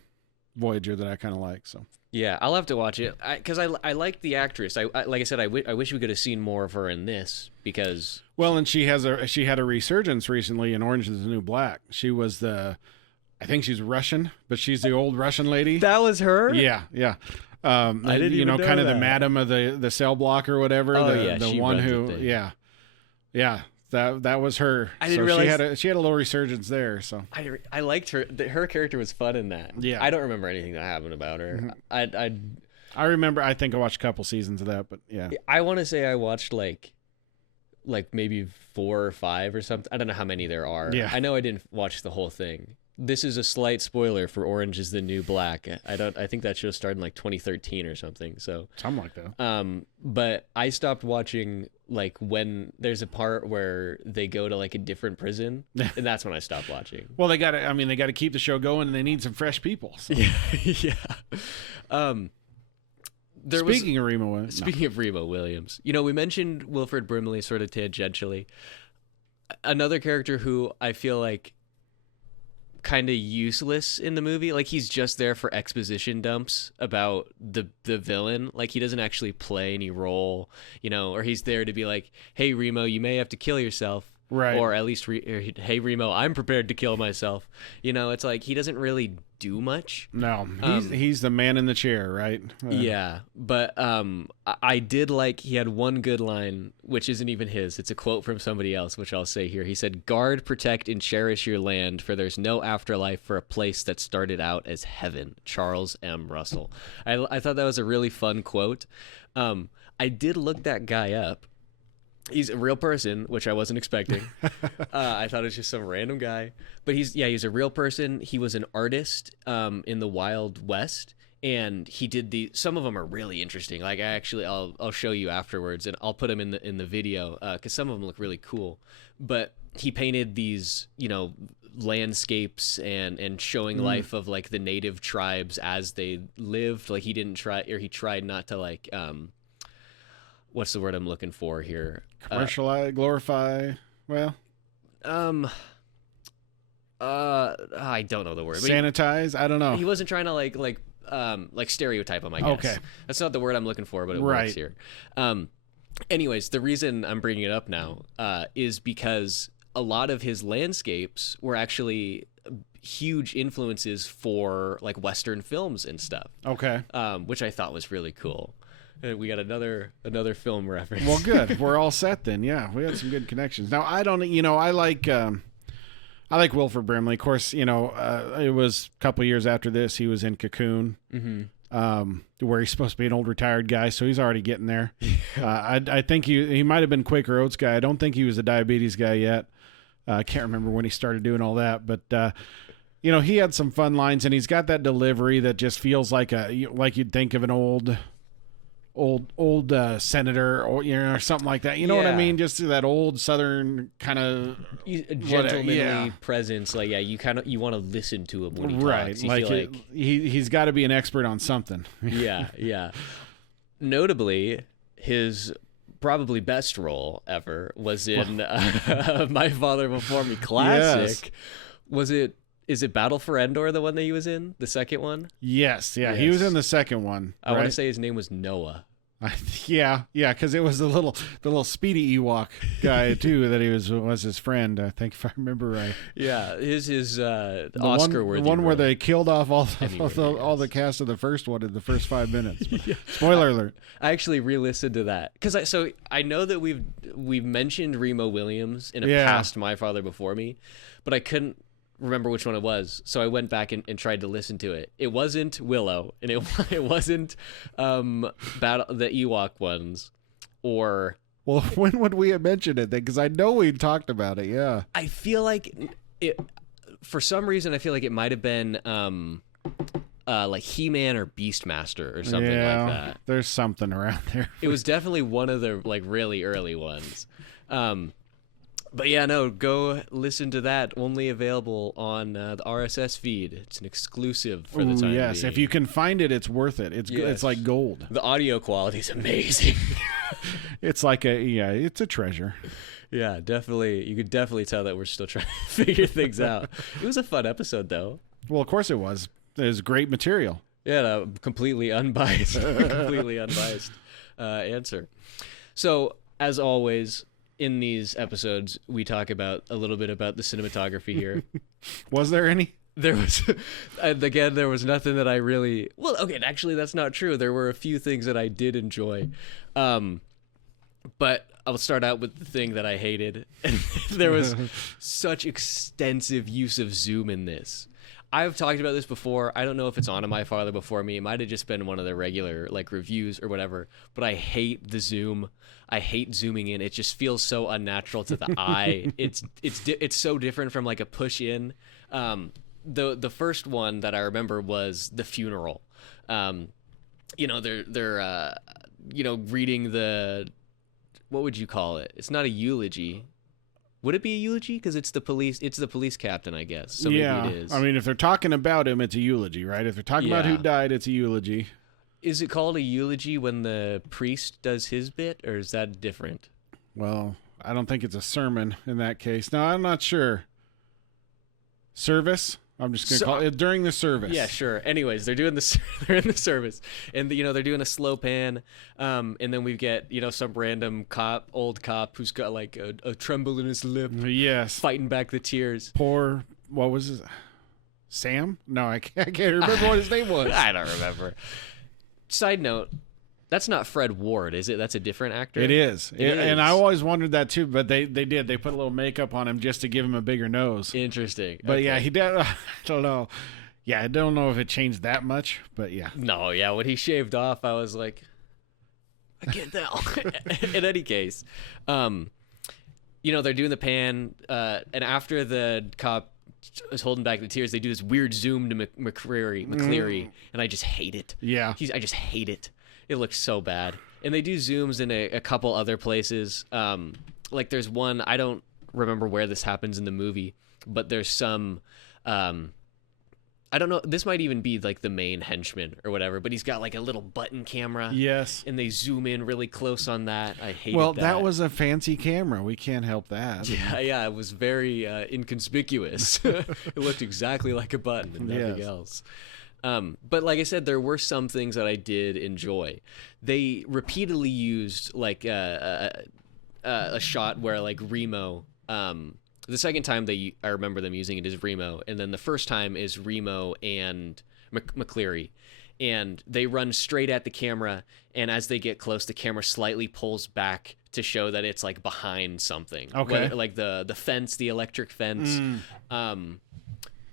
Voyager that I kind of like. So yeah, I'll have to watch it because I like the actress. I like I said, I wish we could have seen more of her in this because. Well, and she had a resurgence recently in Orange Is the New Black. She was I think she's Russian, but she's the old Russian lady. That was her? Yeah. I didn't even know kind of that. The madam of the cell block or whatever. Oh, the one who, yeah. That was her. I didn't realize she had a little resurgence there. So I liked her. Her character was fun in that. Yeah. I don't remember anything that happened about her. Mm-hmm. I remember. I think I watched a couple seasons of that, but yeah. I want to say I watched like maybe 4 or 5 or something. I don't know how many there are. Yeah. I know I didn't watch the whole thing. This is a slight spoiler for Orange Is the New Black. I think that show started in like 2013 or something. So something like that. But I stopped watching like when there's a part where they go to like a different prison, and that's when I stopped watching. Well, they got to keep the show going, and they need some fresh people. So. Yeah. Speaking of Remo Williams, we mentioned Wilford Brimley sort of tangentially. Another character who I feel like kind of useless in the movie, like he's just there for exposition dumps about the villain. Like he doesn't actually play any role, or he's there to be like, hey Remo, you may have to kill yourself, right? Or at least hey Remo, I'm prepared to kill myself. It's like he doesn't really do much. No, he's the man in the chair, right? Yeah, but I did like he had one good line, which isn't even his. It's a quote from somebody else, which I'll say here. He said, "Guard, protect, and cherish your land, for there's no afterlife for a place that started out as heaven." Charles M. Russell. I thought that was a really fun quote. I did look that guy up. He's a real person, which I wasn't expecting. I thought it was just some random guy. But he's a real person. He was an artist in the Wild West, and he did some of them are really interesting. Like I'll show you afterwards, and I'll put them in the video because some of them look really cool. But he painted these, landscapes and showing life of like the native tribes as they lived. Like he tried not to like what's the word I'm looking for here? Commercialize, glorify. Well, I don't know the word. Sanitize. I don't know. He wasn't trying to like stereotype him, I guess. Okay, that's not the word I'm looking for, but it works here. Anyways, the reason I'm bringing it up now is because a lot of his landscapes were actually huge influences for like Western films and stuff. Okay, which I thought was really cool. We got another film reference. Well, good. We're all set then. Yeah, we had some good connections. Now, I like Wilford Brimley. Of course, it was a couple of years after this. He was in Cocoon, where he's supposed to be an old retired guy, so he's already getting there. I think he might have been Quaker Oats guy. I don't think he was a diabetes guy yet. I can't remember when he started doing all that, but he had some fun lines, and he's got that delivery that just feels like you'd think of an old senator or something like that. You know what I mean? Just that old Southern kind of gentlemanly presence. Like, you want to listen to him when he talks. Right. He's got to be an expert on something. Yeah. Notably, his probably best role ever was in My Father Before Me classic. Yes. Is it Battle for Endor, the one that he was in? The second one? Yes. He was in the second one. I want to say his name was Noah. Yeah, because it was the little speedy Ewok guy too that he was his friend. I think if I remember right. Yeah, his Oscar-worthy. The one where they killed off all the cast of the first one in the first 5 minutes. Spoiler alert! I actually re-listened to that because I know that we've mentioned Remo Williams in a past My Father Before Me, but I couldn't remember which one it was, so I went back and tried to listen to it. It wasn't Willow, and it wasn't the Ewok ones, or well, when would we have mentioned it then? Because I know we talked about it. Yeah, I feel like it. For some reason, I feel like it might have been like He-Man or Beastmaster or something like that. There's something around there. It was definitely one of the like really early ones. But yeah, no, go listen to that. Only available on the RSS feed. It's an exclusive for the time yes. being. If you can find it, it's worth it. It's like gold. The audio quality is amazing. It's like it's a treasure. Yeah, definitely. You could definitely tell that we're still trying to figure things out. It was a fun episode, though. Well, of course it was. It was great material. Yeah, no, completely unbiased. Completely unbiased answer. So, as always, in these episodes, we talk about a little bit about the cinematography here. Was there any? There was, and again, there was nothing that I really. Well, okay, actually, that's not true. There were a few things that I did enjoy, but I'll start out with the thing that I hated. There was such extensive use of zoom in this. I've talked about this before. I don't know if it's on My Father Before Me. It might have just been one of the regular like reviews or whatever. But I hate the zoom. I hate zooming in. It just feels so unnatural to the eye. It's so different from like a push in. The first one that I remember was the funeral. They're reading the, what would you call it? It's not a eulogy. Would it be a eulogy? Because it's the police captain, I guess. So maybe it is. I mean, if they're talking about him, it's a eulogy, right? If they're talking about who died, it's a eulogy. Is it called a eulogy when the priest does his bit, or is that different? Well, I don't think it's a sermon in that case. No, I'm not sure. Service? I'm just going to call it during the service. Yeah, sure. Anyways, they're in the service, and they're doing a slow pan, and then we get some random old cop who's got like a tremble in his lip. Yes, fighting back the tears. Poor, what was his? Sam? No, I can't remember what his name was. I don't remember. Side note. That's not Fred Ward, is it? That's a different actor? It is. And I always wondered that too, but they did. They put a little makeup on him just to give him a bigger nose. Interesting. But okay. Yeah, he did. I don't know. Yeah, I don't know if it changed that much, but yeah. No, yeah. When he shaved off, I was like, I can't tell. In any case, they're doing the pan, and after the cop is holding back the tears, they do this weird zoom to McCleary, and I just hate it. Yeah. I just hate it. It looks so bad. And they do zooms in a couple other places. Like there's one, I don't remember where this happens in the movie, but there's some, I don't know, this might even be like the main henchman or whatever, but he's got like a little button camera. Yes. And they zoom in really close on that. I hate that. Well, that was a fancy camera. We can't help that. Yeah, it was very inconspicuous. It looked exactly like a button and nothing else. But like I said, there were some things that I did enjoy. They repeatedly used like a shot where like Remo, the second time I remember them using it is Remo, and then the first time is Remo and McCleary, and they run straight at the camera, and as they get close, the camera slightly pulls back to show that it's like behind something. Okay. Like the fence, the electric fence,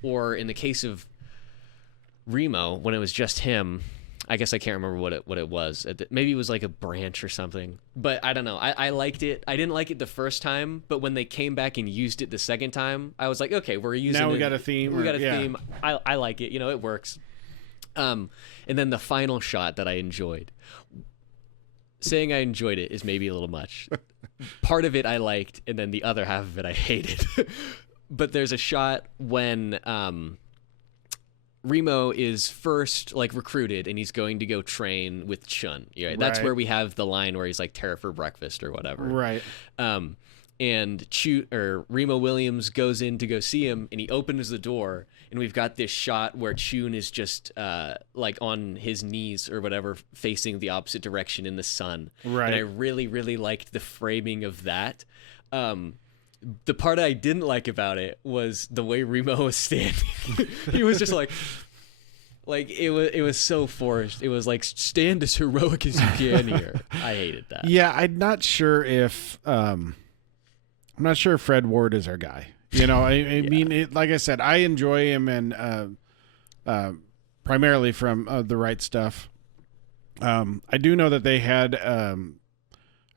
or in the case of Remo, when it was just him, I guess I can't remember what it was. Maybe it was like a branch or something. But I don't know. I liked it. I didn't like it the first time, but when they came back and used it the second time, I was like, okay, we're using it. Now we got a theme. We got a theme. I like it. It works. And then the final shot that I enjoyed. Saying I enjoyed it is maybe a little much. Part of it I liked, and then the other half of it I hated. But there's a shot when Remo is first like recruited and he's going to go train with Chun. Right? That's where we have the line where he's like terror for breakfast or whatever. Right. And Remo Williams goes in to go see him, and he opens the door, and we've got this shot where Chun is just like on his knees or whatever, facing the opposite direction in the sun. Right. And I really, really liked the framing of that. The part I didn't like about it was the way Remo was standing. He was just like it was so forced. It was like, stand as heroic as you can here. I hated that. Yeah, I'm not sure if Fred Ward is our guy. I mean, like I said, I enjoy him, and primarily from The Right Stuff. I do know that they had, I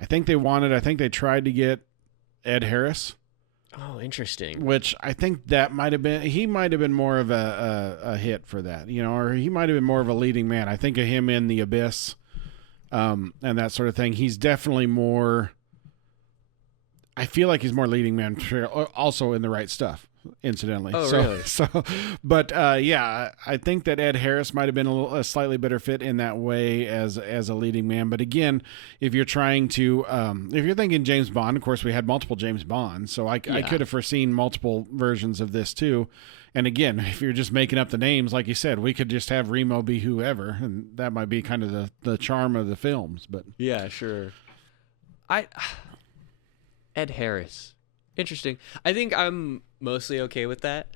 think they tried to get Ed Harris. Oh, interesting. Which I think he might have been more of a hit for that, or he might have been more of a leading man. I think of him in The Abyss, and that sort of thing. He's definitely more. I feel like he's more leading man, also in The Right Stuff, incidentally. Oh, really? But yeah, I think that Ed Harris might have been a slightly better fit in that way as a leading man. But again, if you're trying to, if you're thinking James Bond, of course, we had multiple James Bonds, so I could have foreseen multiple versions of this too. And again, if you're just making up the names, like you said, we could just have Remo be whoever, and that might be kind of the charm of the films. But yeah, sure. Ed Harris. Interesting. I think I'm mostly okay with that.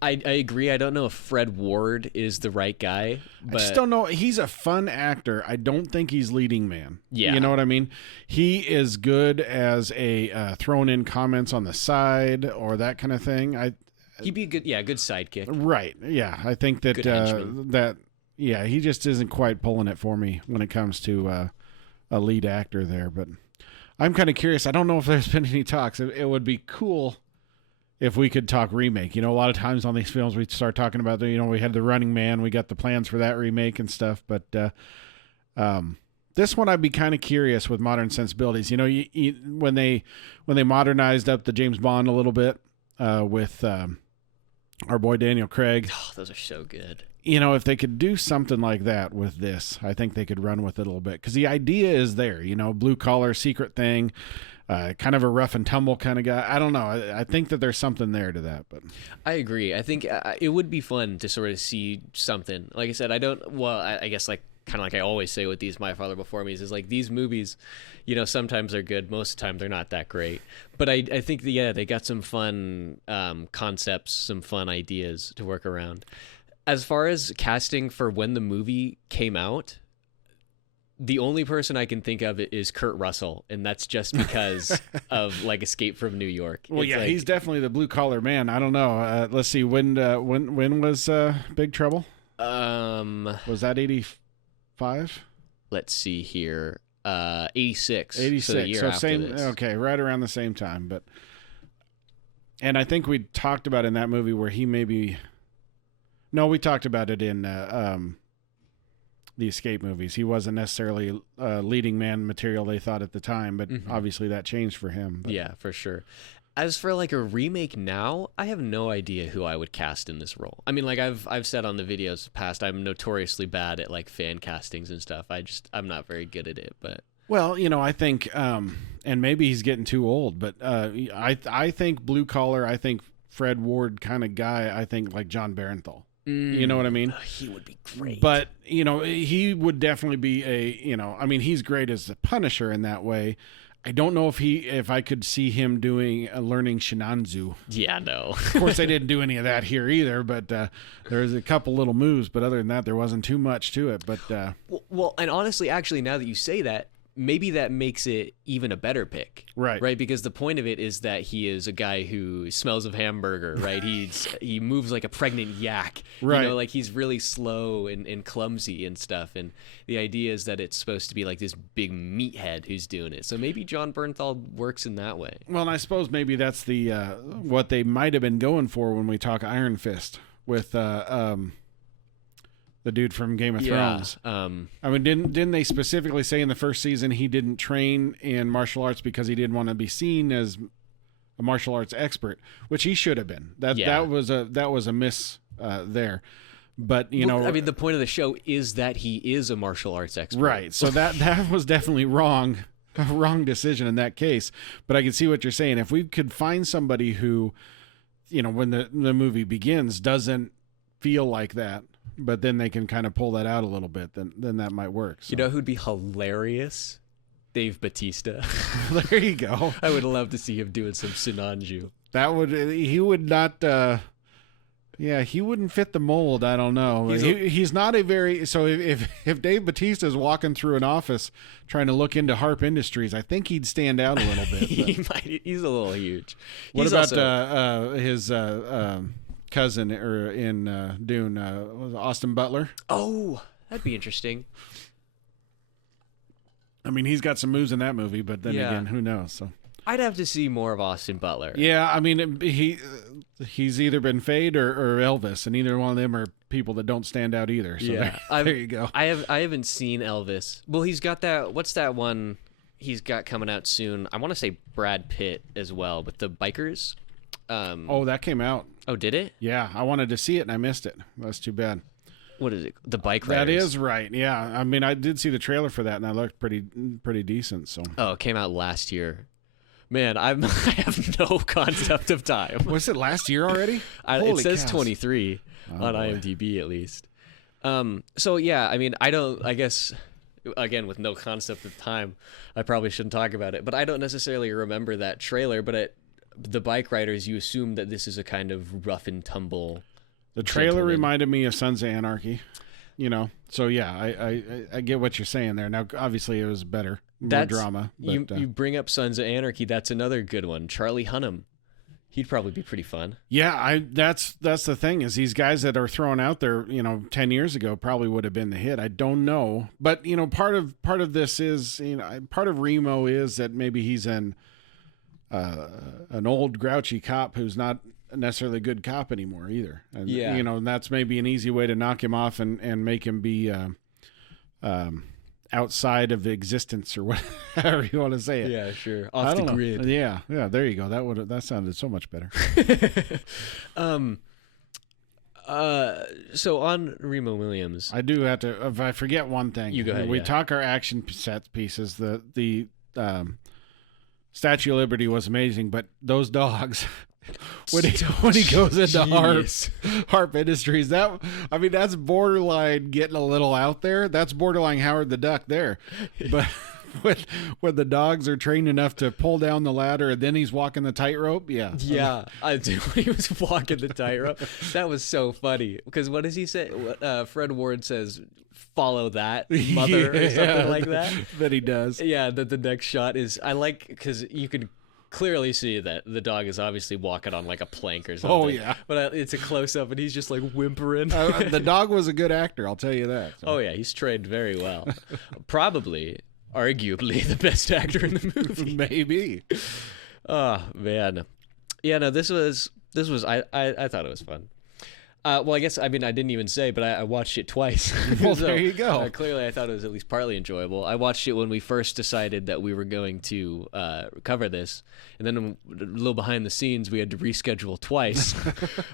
I agree. I don't know if Fred Ward is the right guy. But... I just don't know. He's a fun actor. I don't think he's leading man. Yeah. You know what I mean? He is good as a thrown in comments on the side or that kind of thing. He'd be a good sidekick. Right. Yeah. I think that he just isn't quite pulling it for me when it comes to a lead actor there, but I'm kind of curious. I don't know if there's been any talks. It would be cool if we could talk remake. You know, a lot of times on these films we start talking about, we had The Running Man, we got the plans for that remake and stuff, but this one I'd be kind of curious with modern sensibilities. You know, when they modernized up the James Bond a little bit with our boy Daniel Craig. Oh, those are so good. You know, if they could do something like that with this, I think they could run with it a little bit. Because the idea is there, blue collar, secret thing, kind of a rough and tumble kind of guy. I don't know. I think that there's something there to that. But I agree. I think it would be fun to sort of see something. Like I said, I guess like kind of like I always say with these My Father Before Me's is like these movies, sometimes they're good. Most of the time they're not that great. But I think, they got some fun concepts, some fun ideas to work around. As far as casting for when the movie came out, the only person I can think of is Kurt Russell, and that's just because of like Escape from New York. Well, he's definitely the blue collar man. I don't know. Let's see, when was Big Trouble? Was that 85? Let's see here. 86. 86. So the year after same. this. Okay, right around the same time. And I think we talked about in that movie where he maybe. No, we talked about it in the Escape movies. He wasn't necessarily leading man material they thought at the time, but obviously that changed for him. But. Yeah, for sure. As for like a remake now, I have no idea who I would cast in this role. I mean, like I've said on the videos past, I'm notoriously bad at like fan castings and stuff. I'm not very good at it, but. Well, I think, and maybe he's getting too old, but I think blue collar, I think Fred Ward kind of guy, I think like John Barenthal. You know what I mean? He would be great. But, he would definitely be he's great as the Punisher in that way. I don't know if I could see him learning Shinanzu. Yeah, no. Of course, they didn't do any of that here either, but there was a couple little moves, but other than that, there wasn't too much to it. But well, and honestly, actually, now that you say that, maybe that makes it even a better pick. Right? Because the point of it is that he is a guy who smells of hamburger, right? He moves like a pregnant yak. Right. Like he's really slow and clumsy and stuff. And the idea is that it's supposed to be like this big meathead who's doing it. So maybe John Bernthal works in that way. Well, and I suppose maybe that's the what they might have been going for when we talk Iron Fist with the dude from Game of Thrones. I mean, didn't they specifically say in the first season he didn't train in martial arts because he didn't want to be seen as a martial arts expert, which he should have been. That was a miss there. But I mean, the point of the show is that he is a martial arts expert, right? So that was definitely wrong. A wrong decision in that case. But I can see what you're saying. If we could find somebody who, when the movie begins, doesn't feel like that, but then they can kind of pull that out a little bit, then that might work. So. You know who'd be hilarious? Dave Bautista. There you go. I would love to see him doing some Sinanju. He would not, he wouldn't fit the mold. I don't know. He's not a very, so if Dave Bautista is walking through an office trying to look into Harp Industries, I think he'd stand out a little bit. He's a little huge. What about his cousin in Dune, Austin Butler? Oh, that'd be interesting. I mean, he's got some moves in that movie, but then again, who knows? So I'd have to see more of Austin Butler. Yeah, I mean, he's either been Fade or Elvis, and neither one of them are people that don't stand out either. So there you go. I haven't seen Elvis. Well, he's got that. What's that one he's got coming out soon. I want to say Brad Pitt as well, with the bikers. Oh, that came out. Oh, did it? Yeah, I wanted to see it and I missed it. That's too bad. What is it? The bike riders. That is right. Yeah, I mean, I did see the trailer for that and that looked pretty decent. So. Oh, it came out last year. Man, I have no concept of time. Was it last year already? It says cows. 23 on boy. IMDb at least. So yeah, I mean, I guess, again, with no concept of time, I probably shouldn't talk about it, but I don't necessarily remember that trailer, but the bike riders, you assume that this is a kind of rough and tumble. The trailer reminded me of Sons of Anarchy, so yeah, I get what you're saying there. Now, obviously it was better, more drama. But, you bring up Sons of Anarchy, that's another good one. Charlie Hunnam. He'd probably be pretty fun. Yeah, that's the thing is these guys that are thrown out there, 10 years ago probably would have been the hit. I don't know, but part of this is, part of Remo is that maybe he's an old grouchy cop who's not necessarily a good cop anymore either. And, and that's maybe an easy way to knock him off and make him be outside of existence or whatever you want to say it. Yeah, sure. Off the grid. Yeah, there you go. That sounded so much better. So on Remo Williams, I do have to, if I forget one thing. You go ahead. We talk our action set pieces. The Statue of Liberty was amazing, but those dogs when he goes into Harp Industries, that's borderline getting a little out there. That's borderline Howard the Duck there. But when the dogs are trained enough to pull down the ladder and then he's walking the tightrope, yeah, I do. When he was walking the tightrope, that was so funny because what does he say? Fred Ward says, "Follow that, mother," or something like that. That he does. Yeah, that the next shot is I like because you could clearly see that the dog is obviously walking on like a plank or something. Oh yeah, but it's a close up and he's just like whimpering. The dog was a good actor, I'll tell you that. So. Oh yeah, he's trained very well. Probably, arguably, the best actor in the movie. Maybe. Oh man, yeah. No, this was. I thought it was fun. Well, I guess, I didn't even say, but I watched it twice. Well, so, there you go. Clearly, I thought it was at least partly enjoyable. I watched it when we first decided that we were going to cover this. And then a little behind the scenes, we had to reschedule twice.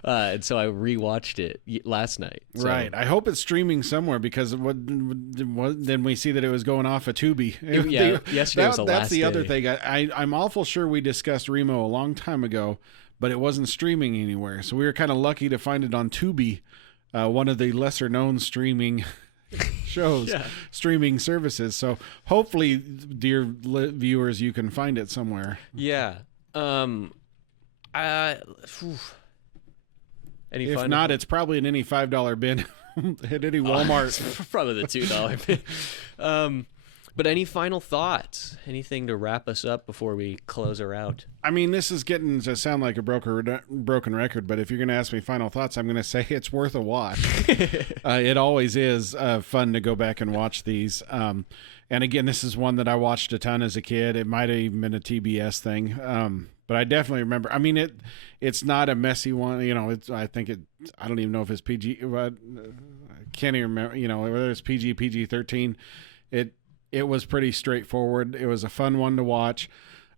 And so I rewatched it last night. So. Right. I hope it's streaming somewhere because then we see that it was going off a Tubi. Yesterday was the last That's the day. other thing. I'm awful sure we discussed Remo a long time ago, but it wasn't streaming anywhere. So we were kind of lucky to find it on Tubi, one of the lesser known streaming shows, streaming services. So hopefully, dear viewers, you can find it somewhere. Yeah. If not, it's probably in any $5 bin at any Walmart. Probably the $2 bin. But any final thoughts? Anything to wrap us up before we close her out? This is getting to sound like a broken record, but if you're going to ask me final thoughts, I'm going to say it's worth a watch. It always is fun to go back and watch these. And again, this is one that I watched a ton as a kid. It might have even been a TBS thing. But I definitely remember. It's not a messy one. I don't even know if it's PG. I can't even remember, whether it's PG, PG-13. It was pretty straightforward. It was a fun one to watch.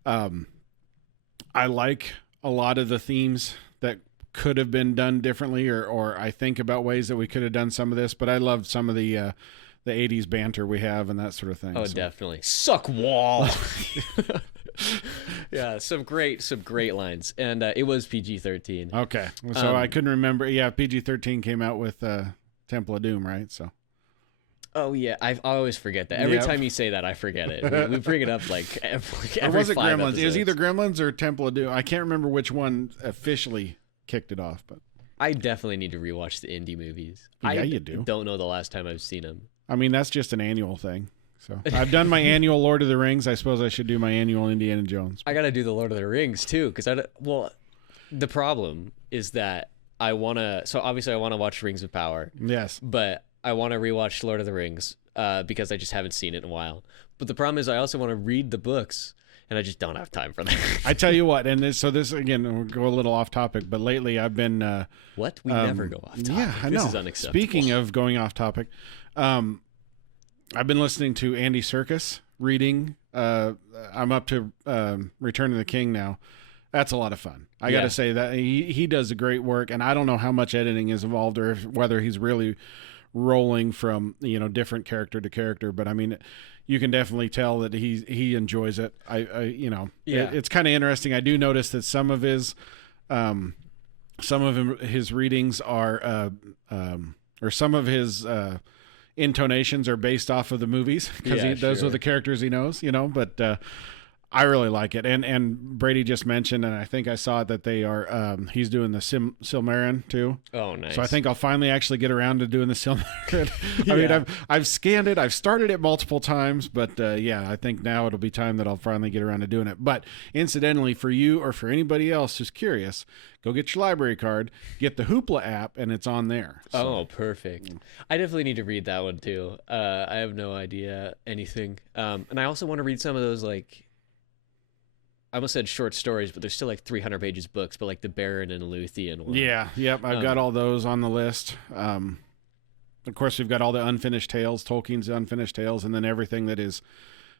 I like a lot of the themes that could have been done differently, or I think about ways that we could have done some of this. But I love some of the 80s banter we have and that sort of thing. Oh, so. Definitely. Suck wall. Yeah, some great lines. And it was PG-13. Okay. So I couldn't remember. Yeah, PG-13 came out with Temple of Doom, right? So. Oh yeah, I always forget that. Every time you say that, I forget it. We bring it up like every or was it 5 Gremlins? episodes. It was either Gremlins or Temple of Doom. I can't remember which one officially kicked it off, but I definitely need to rewatch the indie movies. Yeah, you do. Don't know the last time I've seen them. That's just an annual thing. So I've done my annual Lord of the Rings. I suppose I should do my annual Indiana Jones. I got to do the Lord of the Rings too, because the problem is that I want to. So obviously, I want to watch Rings of Power. Yes, but I want to rewatch Lord of the Rings because I just haven't seen it in a while. But the problem is I also want to read the books, and I just don't have time for that. I tell you what, and this again, we'll go a little off topic, but lately I've been... what? We never go off topic. Yeah, I know. This is unacceptable. Speaking of going off topic, I've been listening to Andy Serkis reading. I'm up to Return of the King now. That's a lot of fun. I got to say that he does a great work, and I don't know how much editing is involved or whether he's really rolling from different character to character, but I mean, you can definitely tell that he enjoys it. It's kind of interesting. I do notice that some of his readings are or some of his intonations are based off of the movies because those are the characters he knows, but I really like it. And Brady just mentioned, and I think I saw it, that they are he's doing the Silmarillion too. Oh, nice. So I think I'll finally actually get around to doing the Silmarillion. I mean, I've scanned it. I've started it multiple times, but I think now it'll be time that I'll finally get around to doing it. But incidentally, for you or for anybody else who's curious, go get your library card, get the Hoopla app, and it's on there. So. Oh, perfect. I definitely need to read that one too. I have no idea anything. And I also want to read some of those, like, I almost said short stories, but they're still like 300 pages books, but like the Baron and Luthien one. Yeah, yep. I've got all those on the list. Of course, we've got all the unfinished tales, Tolkien's unfinished tales, and then everything that his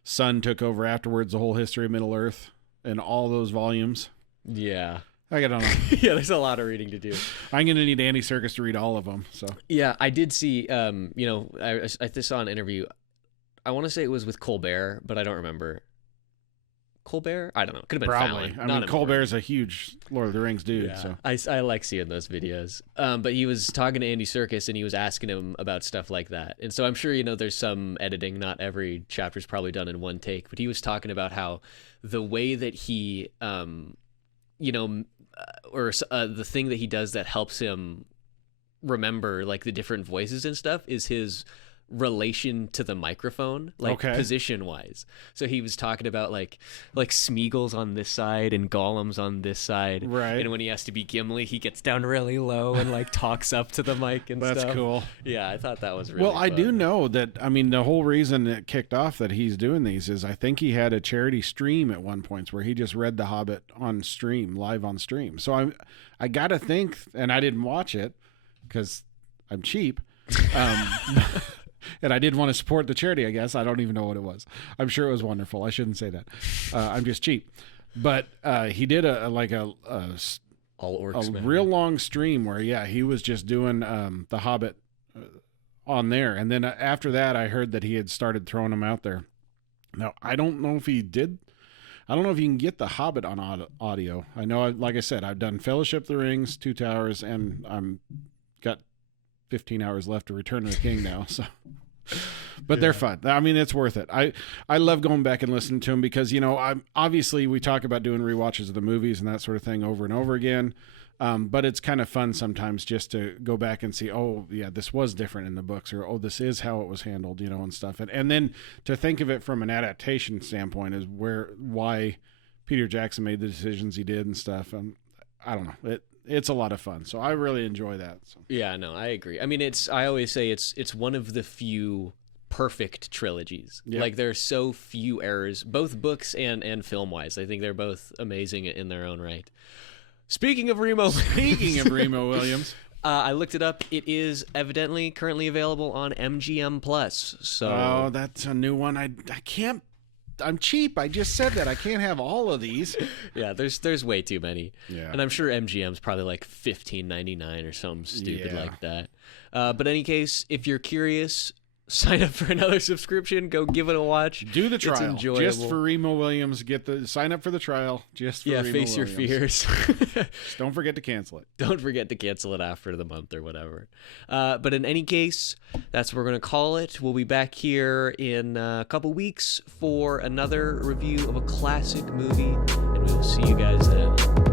son took over afterwards, the whole history of Middle-earth, and all those volumes. Yeah. I don't know. Yeah, there's a lot of reading to do. I'm going to need Andy Serkis to read all of them. So yeah, I did see, I saw an interview. I want to say it was with Colbert, but I don't remember. Colbert? I don't know. Could have been probably. Fallon. I mean, Colbert's a huge Lord of the Rings dude. Yeah, so I like seeing those videos. But he was talking to Andy Serkis, and he was asking him about stuff like that. And so I'm sure there's some editing. Not every chapter's probably done in one take. But he was talking about how the way that he, the thing that he does that helps him remember like the different voices and stuff is his relation to the microphone, like position wise. So he was talking about like Smeagol's on this side and Gollum's on this side, right? And when he has to be Gimli, he gets down really low and like talks up to the mic and stuff. That's cool. Yeah, I thought that was really well. fun. I do know that. I mean, the whole reason it kicked off that he's doing these is I think he had a charity stream at one point where he just read The Hobbit on stream, live on stream. So I gotta think, and I didn't watch it because I'm cheap. And I did want to support the charity, I guess. I don't even know what it was. I'm sure it was wonderful. I shouldn't say that. I'm just cheap. But he did a real long stream where, he was just doing The Hobbit on there. And then after that, I heard that he had started throwing them out there. Now, I don't know if he did. I don't know if you can get The Hobbit on audio. I know, like I said, I've done Fellowship of the Rings, 2 Towers, and I'm got 15 hours left to Return of the King now, so but they're fun. I mean, it's worth it. I love going back and listening to them because I'm obviously we talk about doing rewatches of the movies and that sort of thing over and over again, but it's kind of fun sometimes just to go back and see, oh yeah, this was different in the books, or oh, this is how it was handled, and stuff, and then to think of it from an adaptation standpoint is why Peter Jackson made the decisions he did and stuff. I don't know, it's a lot of fun, so I really enjoy that. So. Yeah, no, I agree. I mean, I always say it's one of the few perfect trilogies. Yep. Like, there are so few errors, both books and film wise. I think they're both amazing in their own right. Speaking of Remo Williams, I looked it up. It is evidently currently available on MGM Plus. So that's a new one. I can't. I'm cheap. I just said that. I can't have all of these. Yeah, there's way too many. Yeah. And I'm sure MGM's probably like $15.99 or something stupid like that. But in any case, if you're curious, sign up for another subscription. Go give it a watch. Do the trial. It's enjoyable. Just for Remo Williams. Sign up for the trial. Just for Remo face Williams. your fears. Just don't forget to cancel it. Don't forget to cancel it after the month or whatever. But in any case, that's what we're going to call it. We'll be back here in a couple weeks for another review of a classic movie, and we will see you guys then.